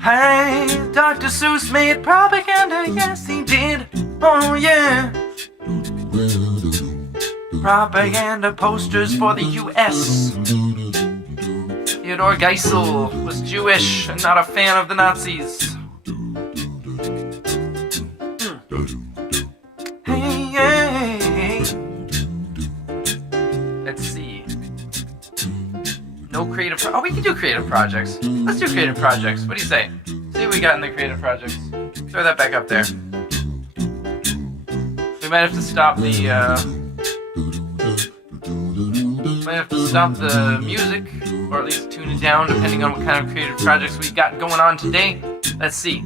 Hey, Dr. Seuss made propaganda, yes he did. Oh yeah. Propaganda posters for the US. Theodore Geisel was Jewish and not a fan of the Nazis. Hey. Let's see. No creative we can do creative projects. Let's do creative projects. What do you say? See what we got in the creative projects. Throw that back up there. We might have to stop the music, or at least tune it down depending on what kind of creative projects we got going on today. Let's see.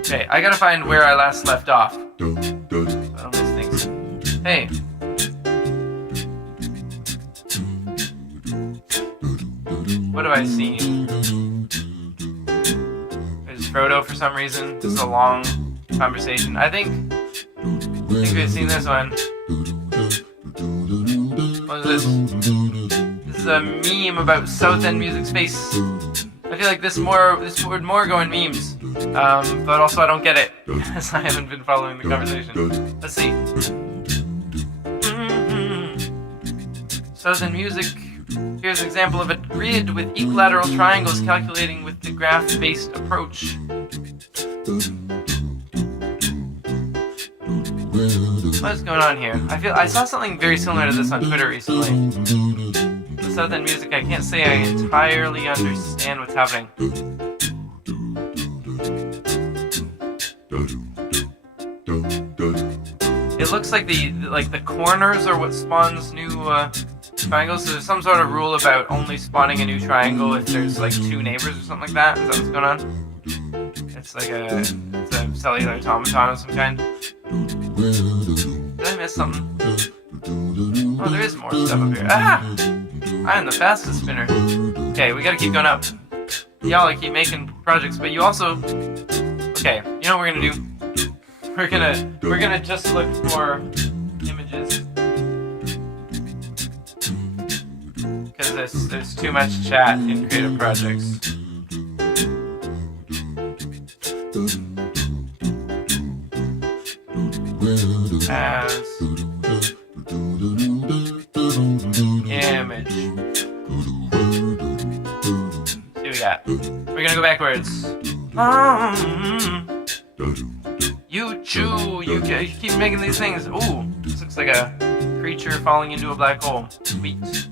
Okay, I gotta find where I last left off. I don't miss things. Hey. What have I seen? There's Frodo for some reason. This is a long conversation. I think we've seen this one. What is this? This is a meme about South End Music Space. I feel like this would more go in memes. But also I don't get it, as I haven't been following the conversation. Let's see. South End Music. Here's an example of a grid with equilateral triangles calculating with the graph-based approach. What's going on here? I saw something very similar to this on Twitter recently. The South End Music, I can't say I entirely understand what's happening. It looks like the corners are what spawns new triangles. So there's some sort of rule about only spawning a new triangle if there's like two neighbors or something like that. Is that what's going on? It's like a cellular automaton of some kind. Did I miss something? Oh, there is more stuff up here. Ah! I am the fastest spinner. Okay, we gotta keep going up. Y'all keep making projects, but you also... Okay, you know what we're gonna do? We're gonna just look for images. Because there's too much chat in creative projects. As image. See what we got. We're gonna go backwards. You chew. You keep making these things. Ooh, this looks like a creature falling into a black hole. Sweet.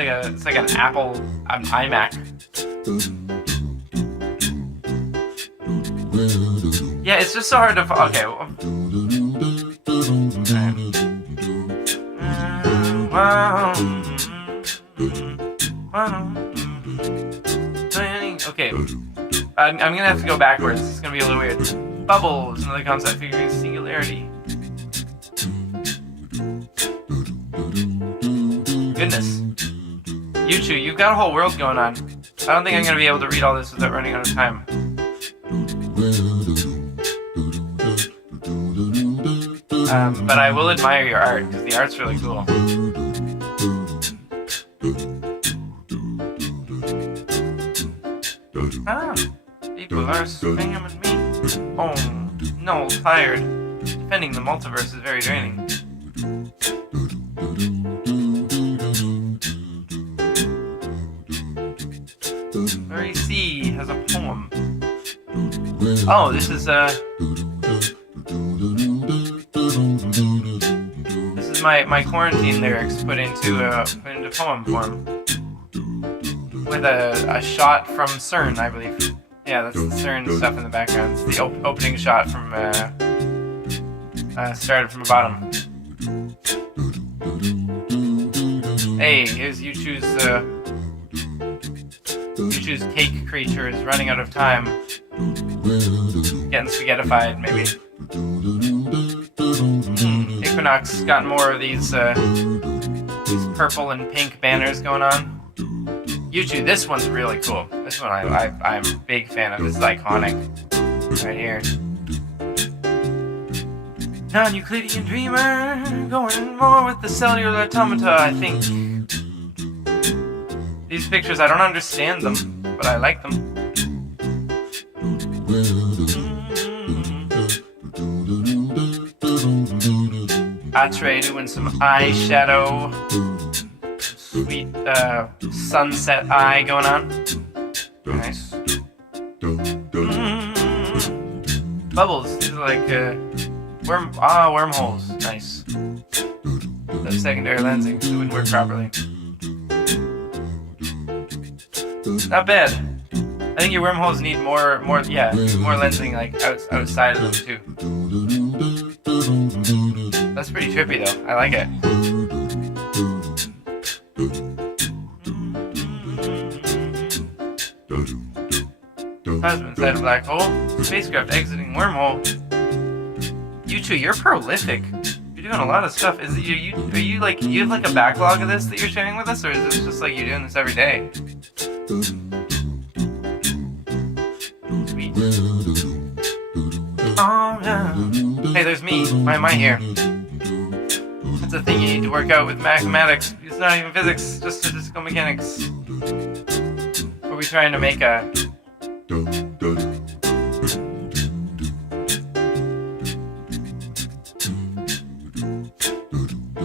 It's like an Apple, an iMac. Yeah, it's just so hard to. Okay. Okay. I'm gonna have to go backwards. It's gonna be a little weird. Bubbles, another concept figuring singularity. Goodness. You two, you've got a whole world going on. I don't think I'm gonna be able to read all this without running out of time. But I will admire your art, because the art's really cool. Ah, people are spamming me. Oh, no, tired. defending the multiverse is very draining. Murray C has a poem. Oh, this is my quarantine lyrics put into poem form with a shot from CERN, I believe. Yeah, that's the CERN stuff in the background. It's the opening shot from started from the bottom. Hey, here's you choose cake creature is running out of time. Getting spaghettified, maybe. Equinox got more of these purple and pink banners going on. YouTube, this one's really cool. This one I'm a big fan of. This is iconic. Right here. Non-Euclidean dreamer, going more with the cellular automata, I think. These pictures, I don't understand them, but I like them. Atre doing some eyeshadow. Sweet sunset eye going on. Nice. Bubbles, these are like wormholes. Nice. That's secondary lensing, so it wouldn't work properly. Not bad. I think your wormholes need more lensing like outside of them too. That's pretty trippy though. I like it. Plasma inside a black hole. Spacecraft exiting wormhole. You two, you're prolific. You're doing a lot of stuff. Are you like you have like a backlog of this that you're sharing with us, or is this just like you're doing this every day? Sweet. Oh yeah. Hey, there's me. Why am I here? That's a thing you need to work out with mathematics. It's not even physics, just statistical mechanics. Are we trying to make a...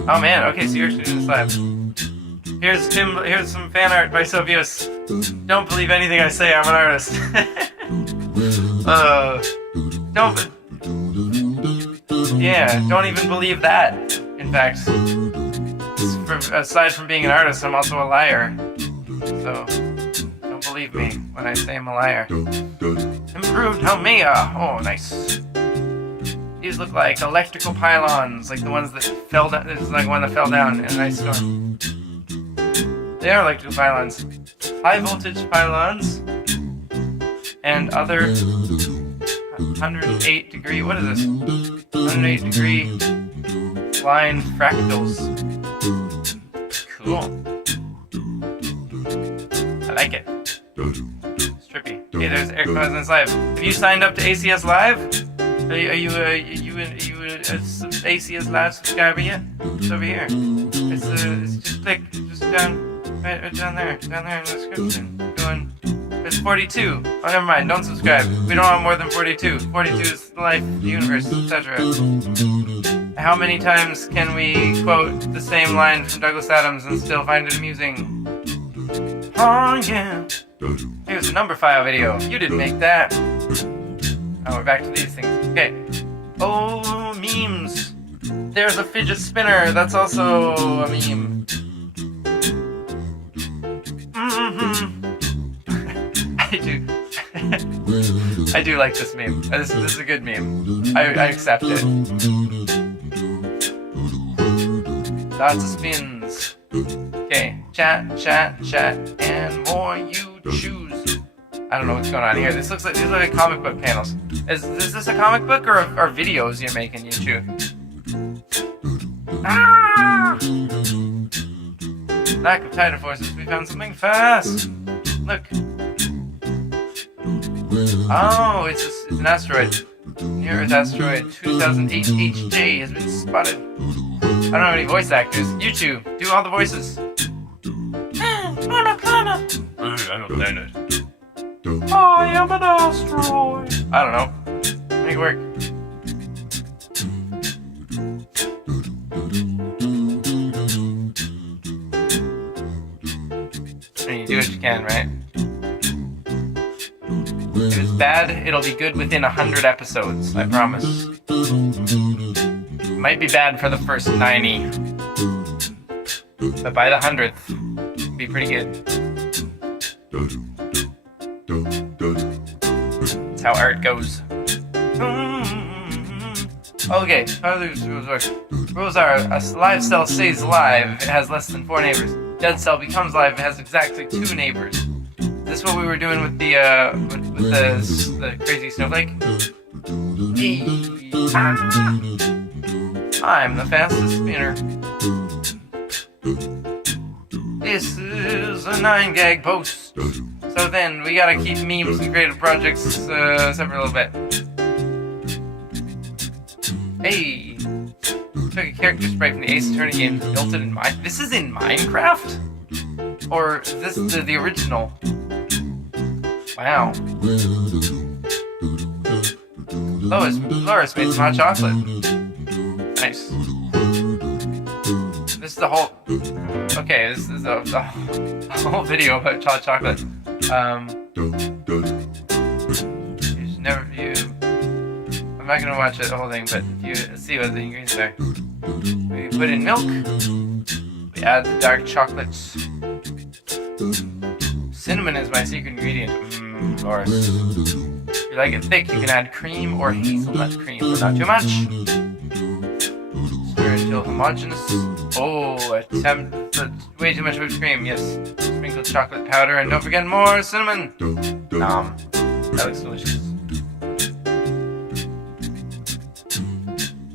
Oh man, okay, so you're actually doing this live. Here's some fan art by Sovios. Don't believe anything I say, I'm an artist. Don't even believe that. In fact, aside from being an artist, I'm also a liar. So, don't believe me when I say I'm a liar. Improved Haumea. Oh, nice. These look like electrical pylons, like the ones that fell down. This is like one that fell down in an ice storm. They are electrical pylons. High voltage pylons. And other 108 degree, what is this? 108 degree line fractals. Cool. I like it. It's trippy. Okay, there's Eric President's Live. Have you signed up to ACS Live? Are you an ACS Live subscriber yet? It's over here. It's just click, just down, right down there in the description. It's 42. Oh, never mind. Don't subscribe. We don't want more than 42. 42 is life, the universe, etc. How many times can we quote the same line from Douglas Adams and still find it amusing? Oh yeah. Here's a number file video. You didn't make that. Oh, we're back to these things. Okay. Oh, memes. There's a fidget spinner. That's also a meme. I do like this meme. This is a good meme. I accept it. Lots of spins. Okay, chat, and more you choose. I don't know what's going on here. These look like comic book panels. Is this a comic book or videos you're making, YouTube? Ah! Lack of tidal forces. We found something fast. Look. Oh, it's an asteroid. Near-Earth asteroid 2008 HJ has been spotted. I don't have any voice actors. You two, do all the voices. On a planet. I'm a planet. I am an asteroid. I don't know. Make it work. can, right? If it's bad, it'll be good within 100 episodes, I promise. It might be bad for the first 90, but by the 100th, it'll be pretty good. That's how art goes. Okay, how do these rules work? Rules are, a live cell stays alive if it has less than 4 neighbors. Dead cell becomes live if it has exactly 2 neighbors. Is this what we were doing with the crazy snowflake? I'm the fastest spinner. This is a 9-gag post. So then, we gotta keep memes and creative projects separate a little bit. Hey! Took a character sprite from the Ace Attorney game and built it in Minecraft. This is in Minecraft? Or is this the original? Wow. Loris made some hot chocolate. Nice. This is the whole... Okay, this is a whole video about hot chocolate. You should never view... I'm not gonna watch the whole thing, but you see what the ingredients are. We put in milk. We add the dark chocolates. Cinnamon is my secret ingredient. Loris. If you like it thick, you can add cream or hazelnut cream, but not too much. Stir until homogeneous. Oh, attempt way too much whipped cream. Yes. Sprinkle chocolate powder and don't forget more cinnamon. Nom. That looks delicious.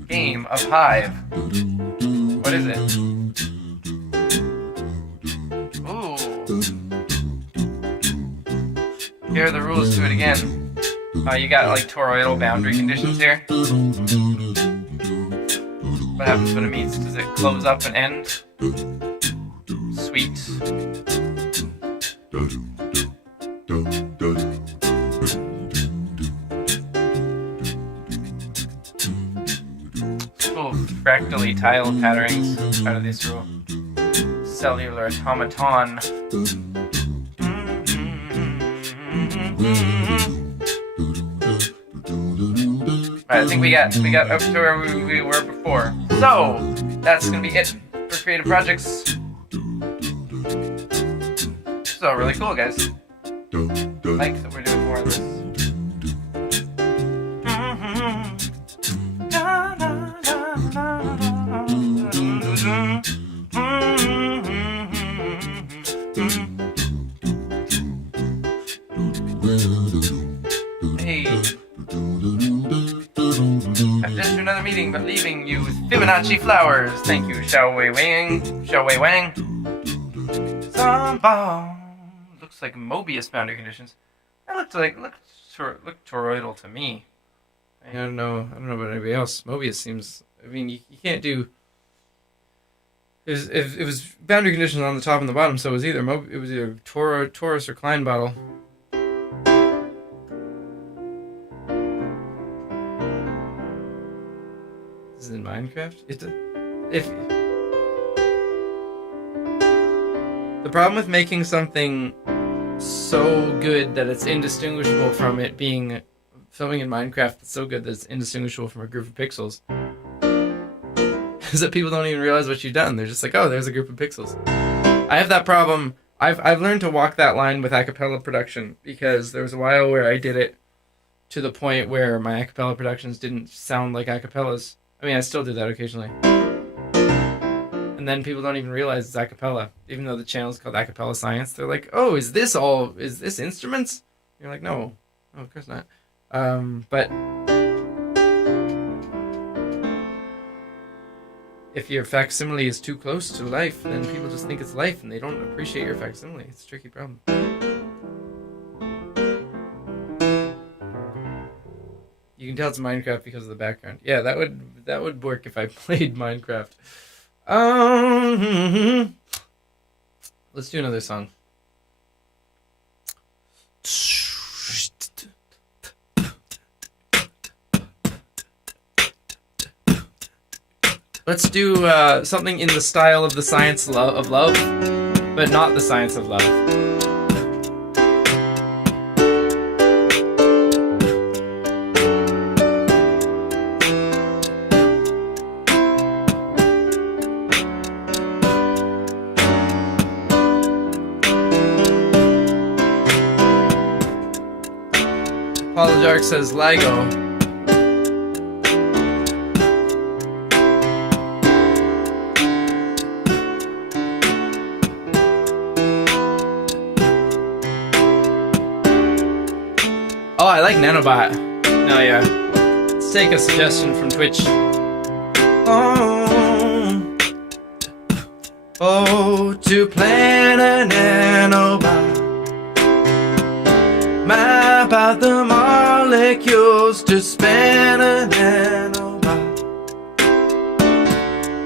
Game of Hive. What is it? Ooh. Here are the rules to it again. You got like toroidal boundary conditions here. What happens when it meets? Does it close up and end? Sweet. Full fractally tile patterns out of this rule. Cellular automaton. Alright, I think we got up to where we were before. So, that's gonna be it for creative projects. So, really cool, guys. I like that we're doing more of this. Hey. I've just to another meeting, but leaving you with Fibonacci flowers. Thank you, Xiao Wei Wang. Samba. Looks like Mobius boundary conditions. That looked toroidal to me. I don't know about anybody else. Mobius seems. I mean, you can't do. If it was boundary conditions on the top and the bottom, so it was either Taurus or Klein bottle. This is in Minecraft. The problem with making something so good that it's indistinguishable from it being filming in Minecraft that's so good that it's indistinguishable from a group of pixels is that people don't even realize what you've done. They're just like, oh, there's a group of pixels. I have that problem. I've learned to walk that line with a cappella production because there was a while where I did it to the point where my a cappella productions didn't sound like a cappellas. I mean, I still do that occasionally. And then people don't even realize it's a cappella. Even though the channel's called A Cappella Science, they're like, oh, is this instruments? You're like, no, of course not. But if your facsimile is too close to life, then people just think it's life and they don't appreciate your facsimile. It's a tricky problem. You can tell it's Minecraft because of the background. Yeah, that would work if I played Minecraft. Let's do another song. Let's do something in the style of the science of love, but not the science of love. Paul Jark says LIGO. Oh, I like Nanobot. Oh yeah. Let's take a suggestion from Twitch. Oh, to plan a nanobot. Map out the molecules to span a nanobot.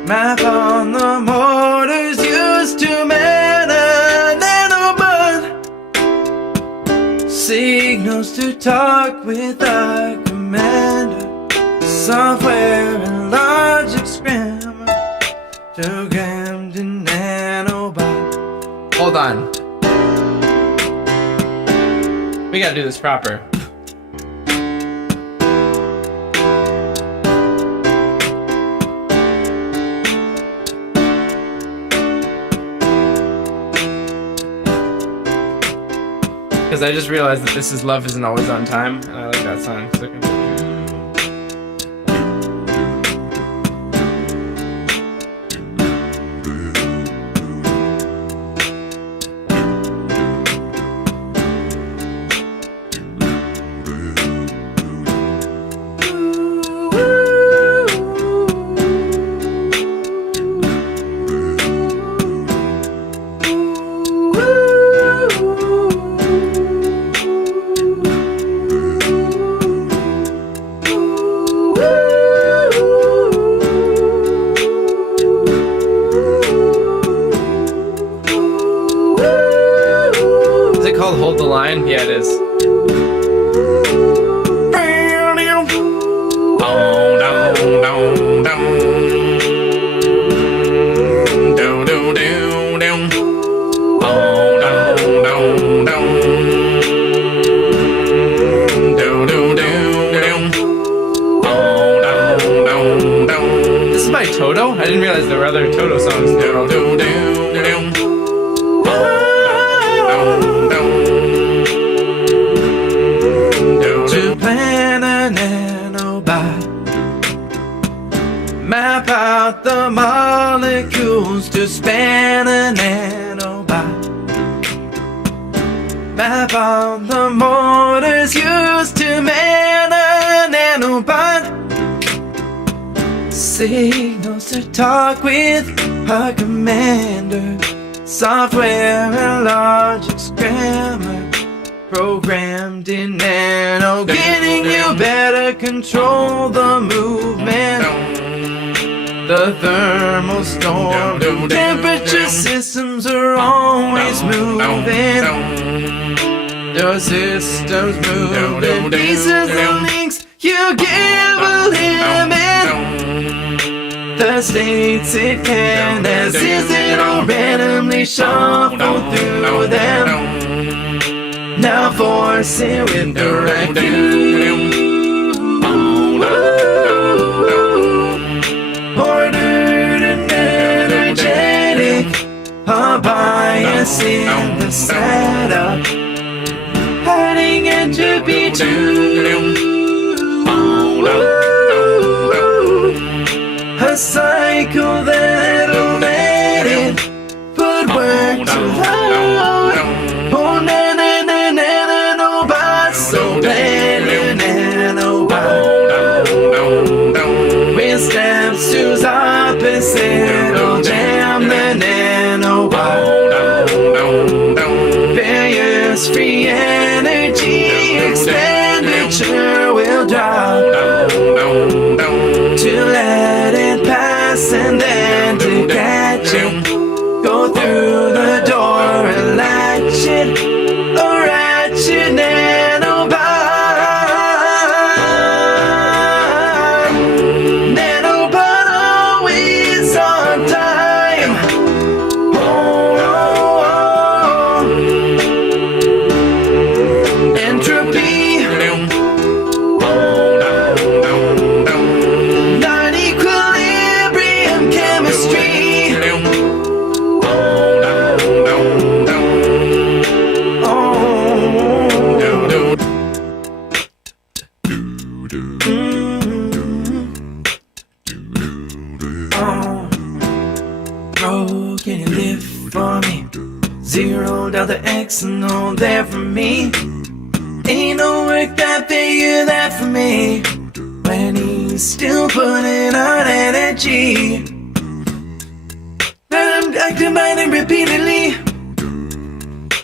Map on the motors used to man a nanobot. Signals to talk with our commander. Software and logic scramble. Programmed in nanobot. Hold on. We gotta do this proper. Because I just realized that this is Love Isn't Always on Time, and I like that song. So Hold the Line? Yeah, it is. This is by Toto? I didn't realize there were other Toto songs in the world. Map out the molecules to span a nanobot. Map out the motors used to man a nanobot. Signals to talk with our commander. Software and logic's grammar. Programmed in nano. Getting you better control the movement. The thermal storm, temperature systems are always moving. The systems moving, pieces and links, you give a limit. The states it can, as is it all randomly shuffle through them. Now force it with direct view. Ordered and energetic, a bias in the setup, hiding entropy too. A cycle that'll let it put work to load. Oh na na na na na no bots, so plan your nanobot. With steps two's opposite, will jam the nanobot. Barriers free energy expenditure will drop. To let it pass and then to catch it. Go through the door and latch it. A ratchet nanobot. Nanobot always on time. Oh, oh, oh. Entropy. Non-equilibrium chemistry. and all there for me. Ain't no work that figure that for me when he's still putting out energy. But I'm activating repeatedly.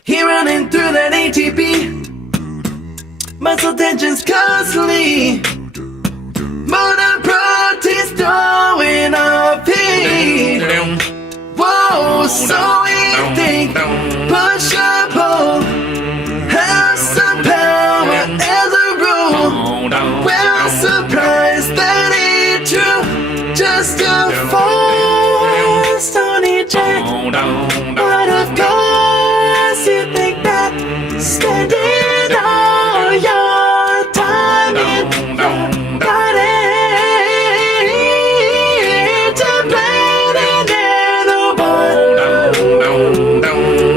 He running through that ATP. Muscle tensions constantly. Motor proteins throwing off heat. Whoa, so we think push or pull has some power as a rule. We're surprised that it's true. Just a force on each end. But of course you think that standing all your time in your body to play the nanobots.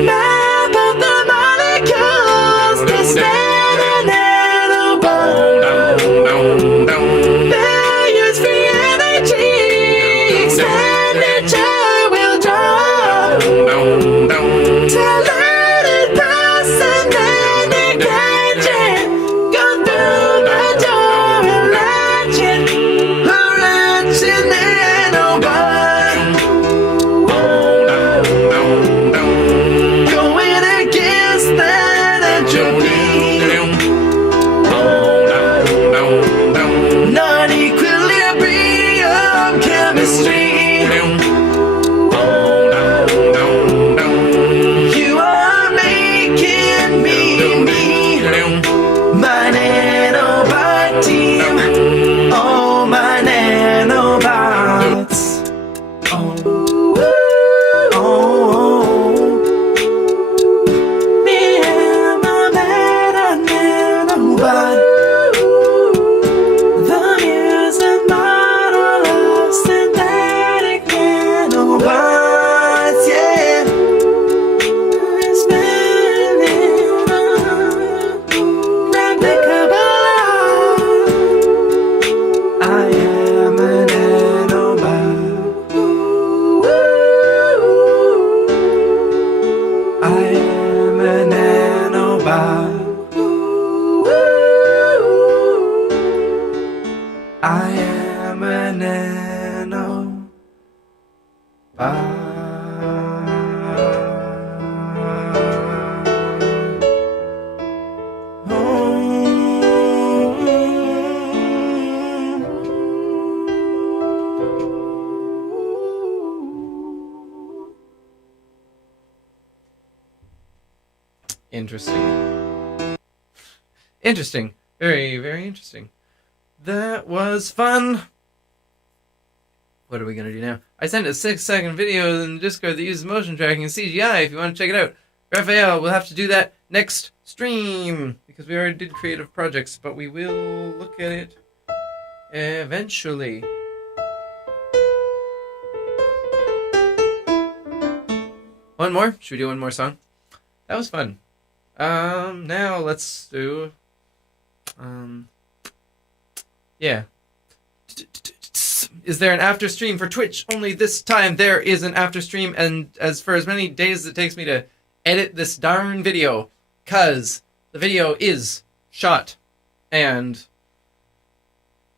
Map of the molecules to stand a nanobot. Barriers free energy, expenditure will drop. To let it pass and then it catch it. Go through the door and latch it. A wretched nanobot. Going against that entropy. Non-equilibrium chemistry. You are making me my nanobot team. Oh, my nanobots. Oh, me and my nanobot. The music model of synthetic nanobots, yeah. It's replicable. I am a nanobot. I am a nanobot. I am a Interesting. Interesting. Very, very interesting. That was fun. What are we going to do now? I sent a 6-second video in Discord that uses motion tracking and CGI if you want to check it out. Raphael, we'll have to do that next stream because we already did creative projects, but we will look at it eventually. One more? Should we do one more song? That was fun. Now let's do... yeah. Is there an after stream for Twitch? Only this time there is an after stream, and as for as many days as it takes me to edit this darn video, cause the video is shot and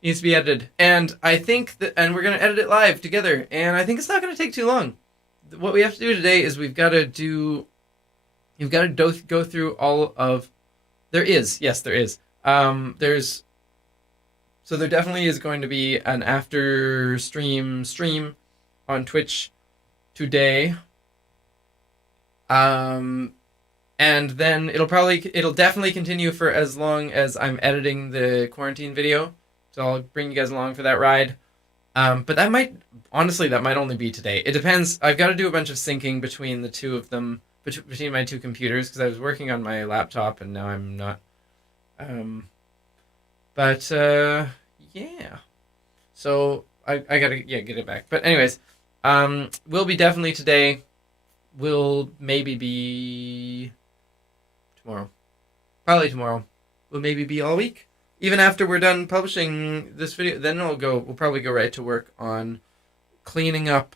needs to be edited. And I think that, and we're gonna edit it live together, and I think it's not gonna take too long. What we have to do today is we've got to go through all of... There is. So there definitely is going to be an after stream on Twitch today. And then it'll definitely continue for as long as I'm editing the quarantine video. So I'll bring you guys along for that ride. But that might only be today. It depends. I've got to do a bunch of syncing between the two of them, between my two computers, because I was working on my laptop and now I'm not. Yeah. So I gotta get it back. But anyways, will be definitely today. Will maybe be tomorrow. Probably tomorrow. Will maybe be all week. Even after we're done publishing this video, then we'll probably go right to work on cleaning up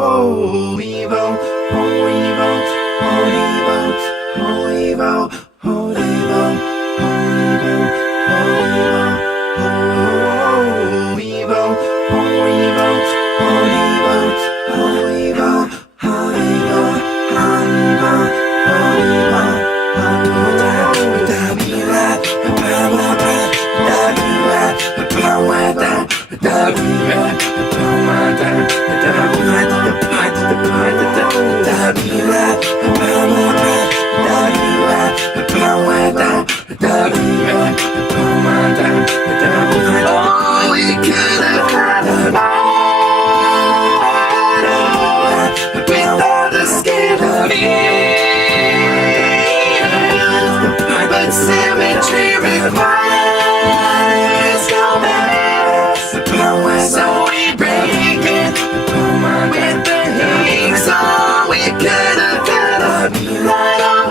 oh, Evo, oh, Evo, oh, Evo, oh, Evo, oh, Evo, oh, Evo, oh, Evo, oh, Evo, oh, Evo, oh, Evo, oh, Evo, oh, we could have had a without a scared of but symmetry requires combat, so we break it with the Higgs. Oh, we could have had a light on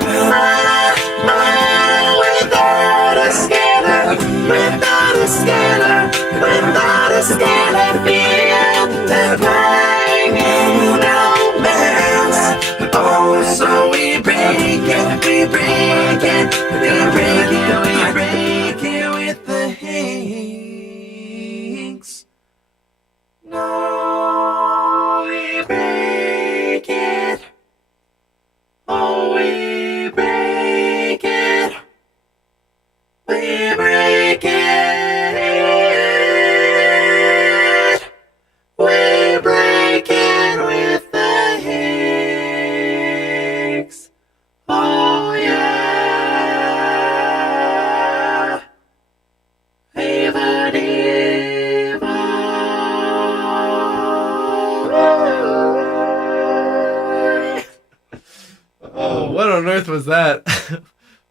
without a scalar, without a scalar, without a scalar field that bring no mass. Oh, so we break it, we break it, we break it, we break it with the Higgs. No, we break it. Oh, we break it. We break it. We break it with the Higgs. Oh, yeah. Eva Diva. Oh, what on earth was that?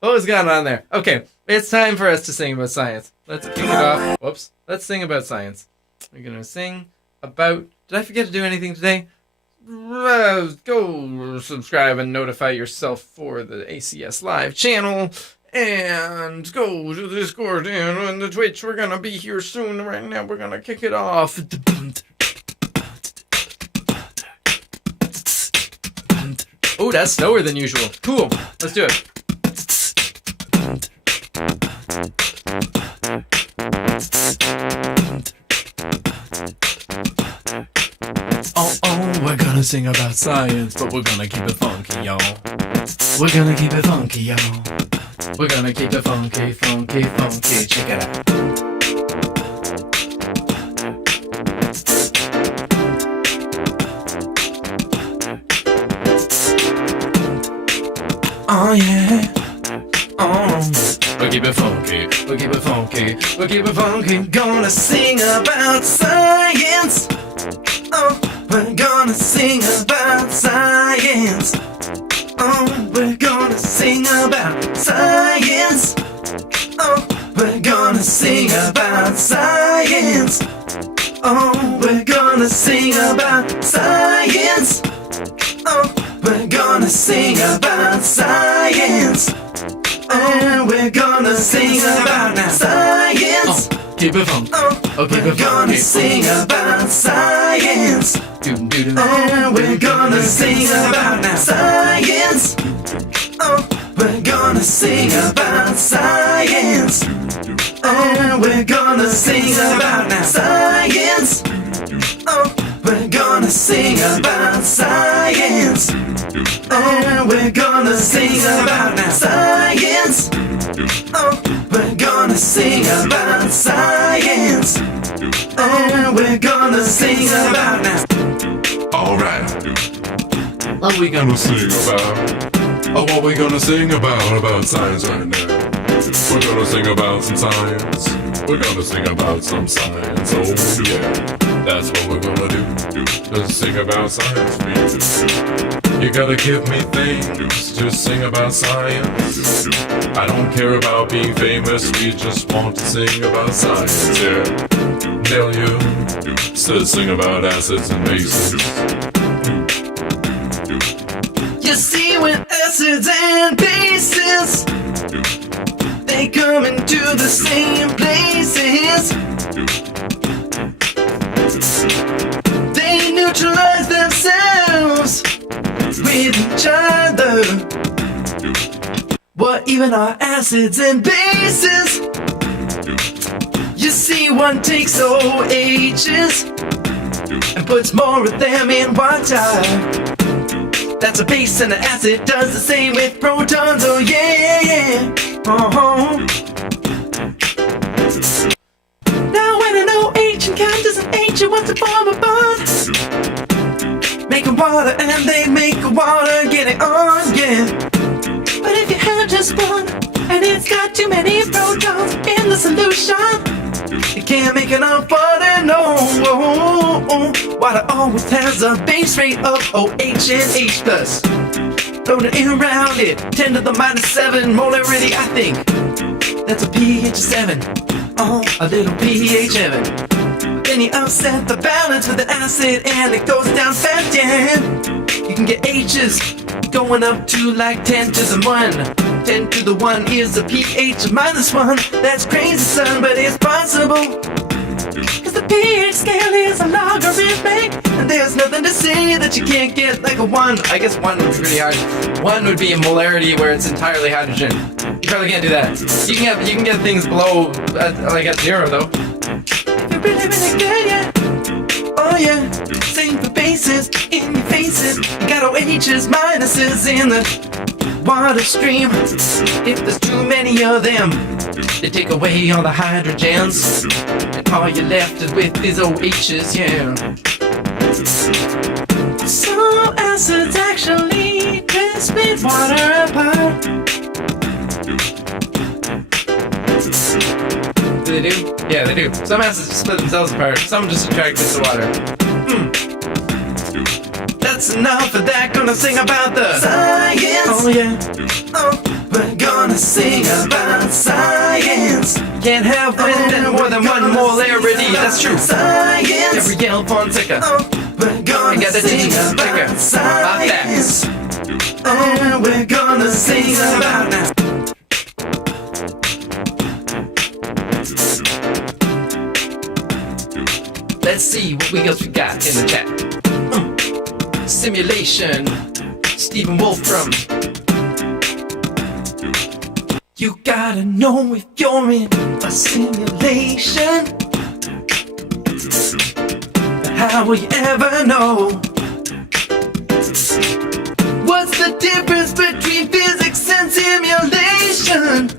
What was going on there? Okay, it's time for us to sing about science. Let's kick it off. Whoops. Let's sing about science. We're going to sing about... Did I forget to do anything today? Go subscribe and notify yourself for the ACS Live channel. And go to the Discord and the Twitch. We're going to be here soon. Right now, we're going to kick it off. Oh, that's slower than usual. Cool. Let's do it. Oh, we're gonna sing about science, but we're gonna keep it funky, y'all. We're gonna keep it funky, y'all. We're gonna keep it funky, funky, funky. Check it out. Oh yeah, oh. We'll keep it funky, we'll keep it funky, we'll keep it funky. Gonna sing about science. Oh, we're gonna sing about science. Oh, we're gonna sing about science. Oh, we're gonna sing about science. Oh, we're gonna sing about science. Oh, we're gonna sing about science. Oh, we're gonna sing about science. Keep it funky. Oh, we're gonna sing about science. Oh, we're gonna sing about science. Oh, we're gonna sing about science. Oh, we're gonna sing about science. Oh, we're gonna sing about science. Oh, we're gonna sing about science. Oh, we're gonna sing about science. Oh, we're gonna sing about Alright. What we gonna sing about? Oh, what we gonna sing about science right now? We're gonna sing about some science. We're gonna sing about some science. Oh yeah, that's what we're gonna do. Just sing about science, me. You gotta give me things, just sing about science. I don't care about being famous, we just want to sing about science, yeah. Tell you, so sing about acids and bases. You see, when acids and bases, they come into the same places. They neutralize each other. What even are acids and bases? You see, one takes OHs and puts more of them in water. That's a base, and an acid does the same with protons. Oh yeah. Uh-huh. Now when an OH encounters an H, it wants to form a bond, making water, and they make water getting on, yeah. But if you have just one, and it's got too many protons in the solution, you can't make enough water, no. Water always has a base rate of OH and H plus. Floating in around it, 10 to the minus 7 molarity, I think. That's a pH 7. Oh, a little pH heaven. Then you upset the balance with an acid and it goes down fast, yeah. You can get H's going up to like 10 to the 1. 10 to the 1 is a pH minus 1. That's crazy, son, but it's possible. Cause the pH scale is a logarithmic, and there's nothing to say that you can't get like a 1. I guess 1 would be pretty hard. 1 would be a molarity where it's entirely hydrogen. You probably can't do that. You can get things below like at 0 though. You're really good, yeah. Oh yeah. Same for bases in your faces. You got OH's minuses in the water stream. If there's too many of them, they take away all the hydrogens, and all you're left with is OH's, yeah. Some acids actually can split water apart. Do they do? Yeah, they do. Some acids split themselves apart. Some just attract to water. That's enough of that. Gonna sing about the science. Oh yeah. Oh, we're gonna sing about science. Can't have more than one molarity. That's true. Science. Gabrielle Fonseca. Oh, we're gonna sing about science. Oh, we're gonna sing about now. Let's see what else we got in the chat. Simulation, Stephen Wolfram. You gotta know if you're in a simulation. But how will you ever know? What's the difference between physics and simulation?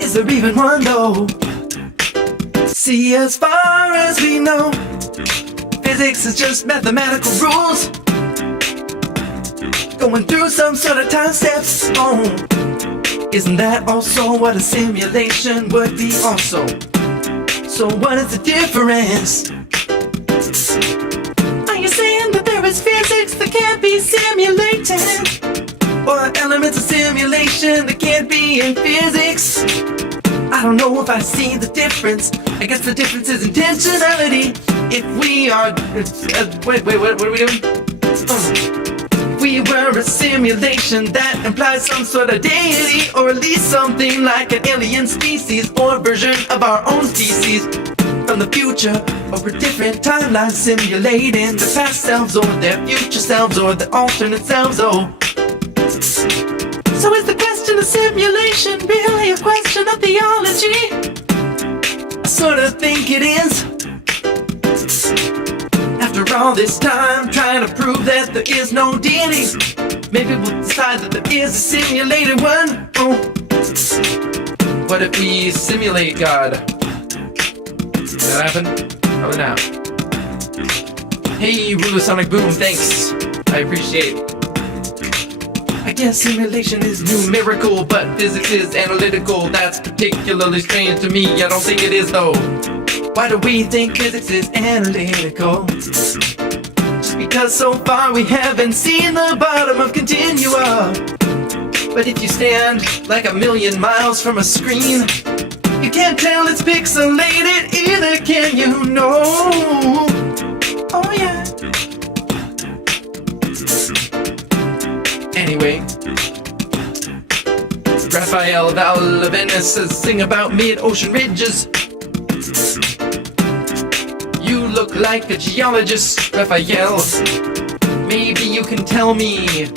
Is there even one though? See, as far as we know, physics is just mathematical rules, going through some sort of time steps. Oh, isn't that also what a simulation would be also? So what is the difference? Are you saying that there is physics that can't be simulated? Or elements of simulation that can't be in physics? I don't know if I see the difference. I guess the difference is intentionality. If we are... wait, what are we doing? If we were a simulation, that implies some sort of deity, or at least something like an alien species, or version of our own species from the future, or a different timeline, simulating the past selves, or their future selves, or the alternate selves, oh. So is the question of simulation really a question of theology? I sort of think it is. After all this time trying to prove that there is no deity, maybe we'll decide that there is a simulated one. Oh. What if we simulate God? Did that happen? Probably not. Hey, Ruler Sonic Boom, thanks. I appreciate it. I guess simulation is numerical, but physics is analytical. That's particularly strange to me. I don't think it is though. Why do we think physics is analytical? Just because so far we haven't seen the bottom of continua. But if you stand like a million miles from a screen, you can't tell it's pixelated either, can you? No. Oh yeah. Anyway, Raphael Valavenis says, sing about mid-ocean ridges. You look like a geologist, Raphael. Maybe you can tell me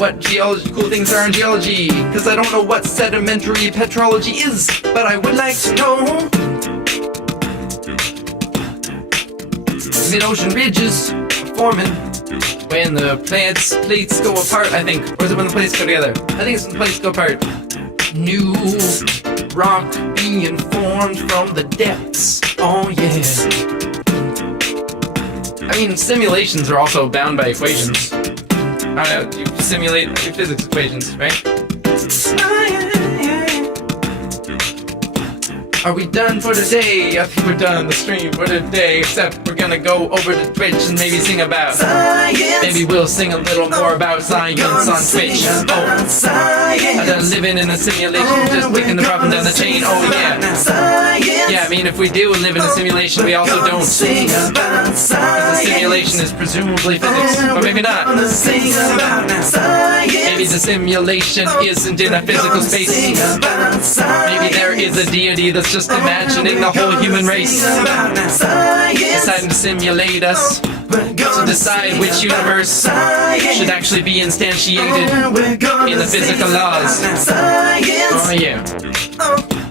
what cool things are in geology, cause I don't know what sedimentary petrology is, but I would like to know. Mid-ocean ridges are forming when the plates go apart, I think. Or is it when the plates go together? I think it's when the plates go apart. New rock being formed from the depths. Oh yeah. I mean, simulations are also bound by equations. I don't know, you simulate your physics equations, right? Are we done for today? I think we're done the stream for today, except we're gonna go over to Twitch and maybe sing about science. Maybe we'll sing a little more about science on Twitch. Oh, I done living in a simulation, just picking the problem down the chain. Oh yeah. Yeah, I mean, if we do live in a simulation, we also don't. Because the simulation is presumably physics, or maybe not. Maybe the simulation isn't in a physical space. Maybe there is a deity that's just imagining the whole human race, deciding to simulate us, to decide which universe should actually be instantiated in the physical laws. Oh yeah.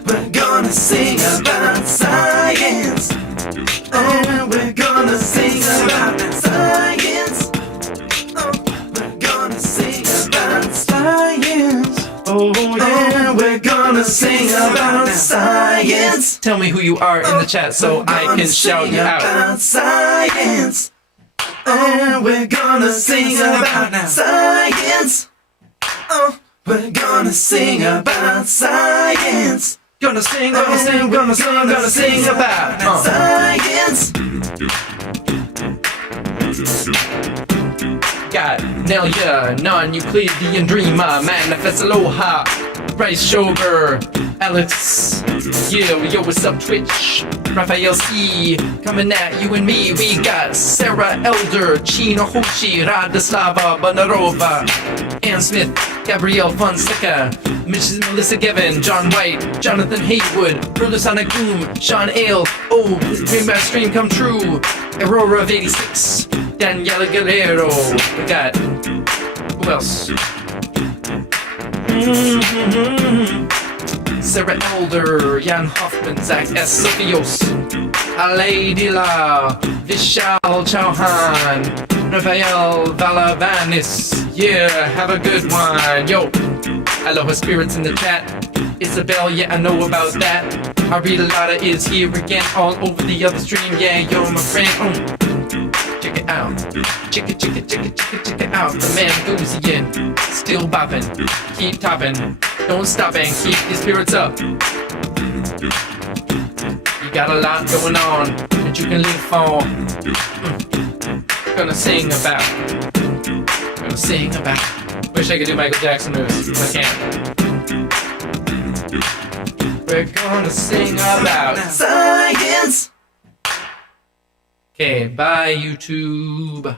We're gonna sing about science. Oh, we're gonna sing about science. Oh, we're gonna sing about science. Oh yeah, we're gonna sing about science. Tell me who you are in the chat so I can shout you out. About science. Oh, we're gonna sing about science. Oh, we're gonna sing about science. Gonna sing about science. Got Nelia, non-Euclidean dreamer, manifest aloha, Bryce Schober, Alex, yo, what's up Twitch, Raphael C, coming at you and me, we got Sarah Elder, Chino Hoshi, Radislava Bonarova, Ann Smith, Gabrielle Fonseca, Melissa Gavin, John White, Jonathan Haywood, Brulusonic Boom, Sean Ale, oh, dream by stream come true, Aurora of 86, Daniela Guerrero, we got, who else? Sarah Elder, Jan Hoffman, Zach S. Sofios, Alaydila, Vishal Chauhan, Rafael Valavanis, yeah, have a good one, yo, aloha spirits in the chat, Isabel, yeah, I know about that, Arilada is here again, all over the other stream, yeah, yo, my friend, check it out, check it out, the man goes again, still bopping, keep topping, don't stop and keep your spirits up. You got a lot going on that you can live for. Gonna sing about. Wish I could do Michael Jackson moves, but I can't. We're gonna sing about science. Okay, bye YouTube.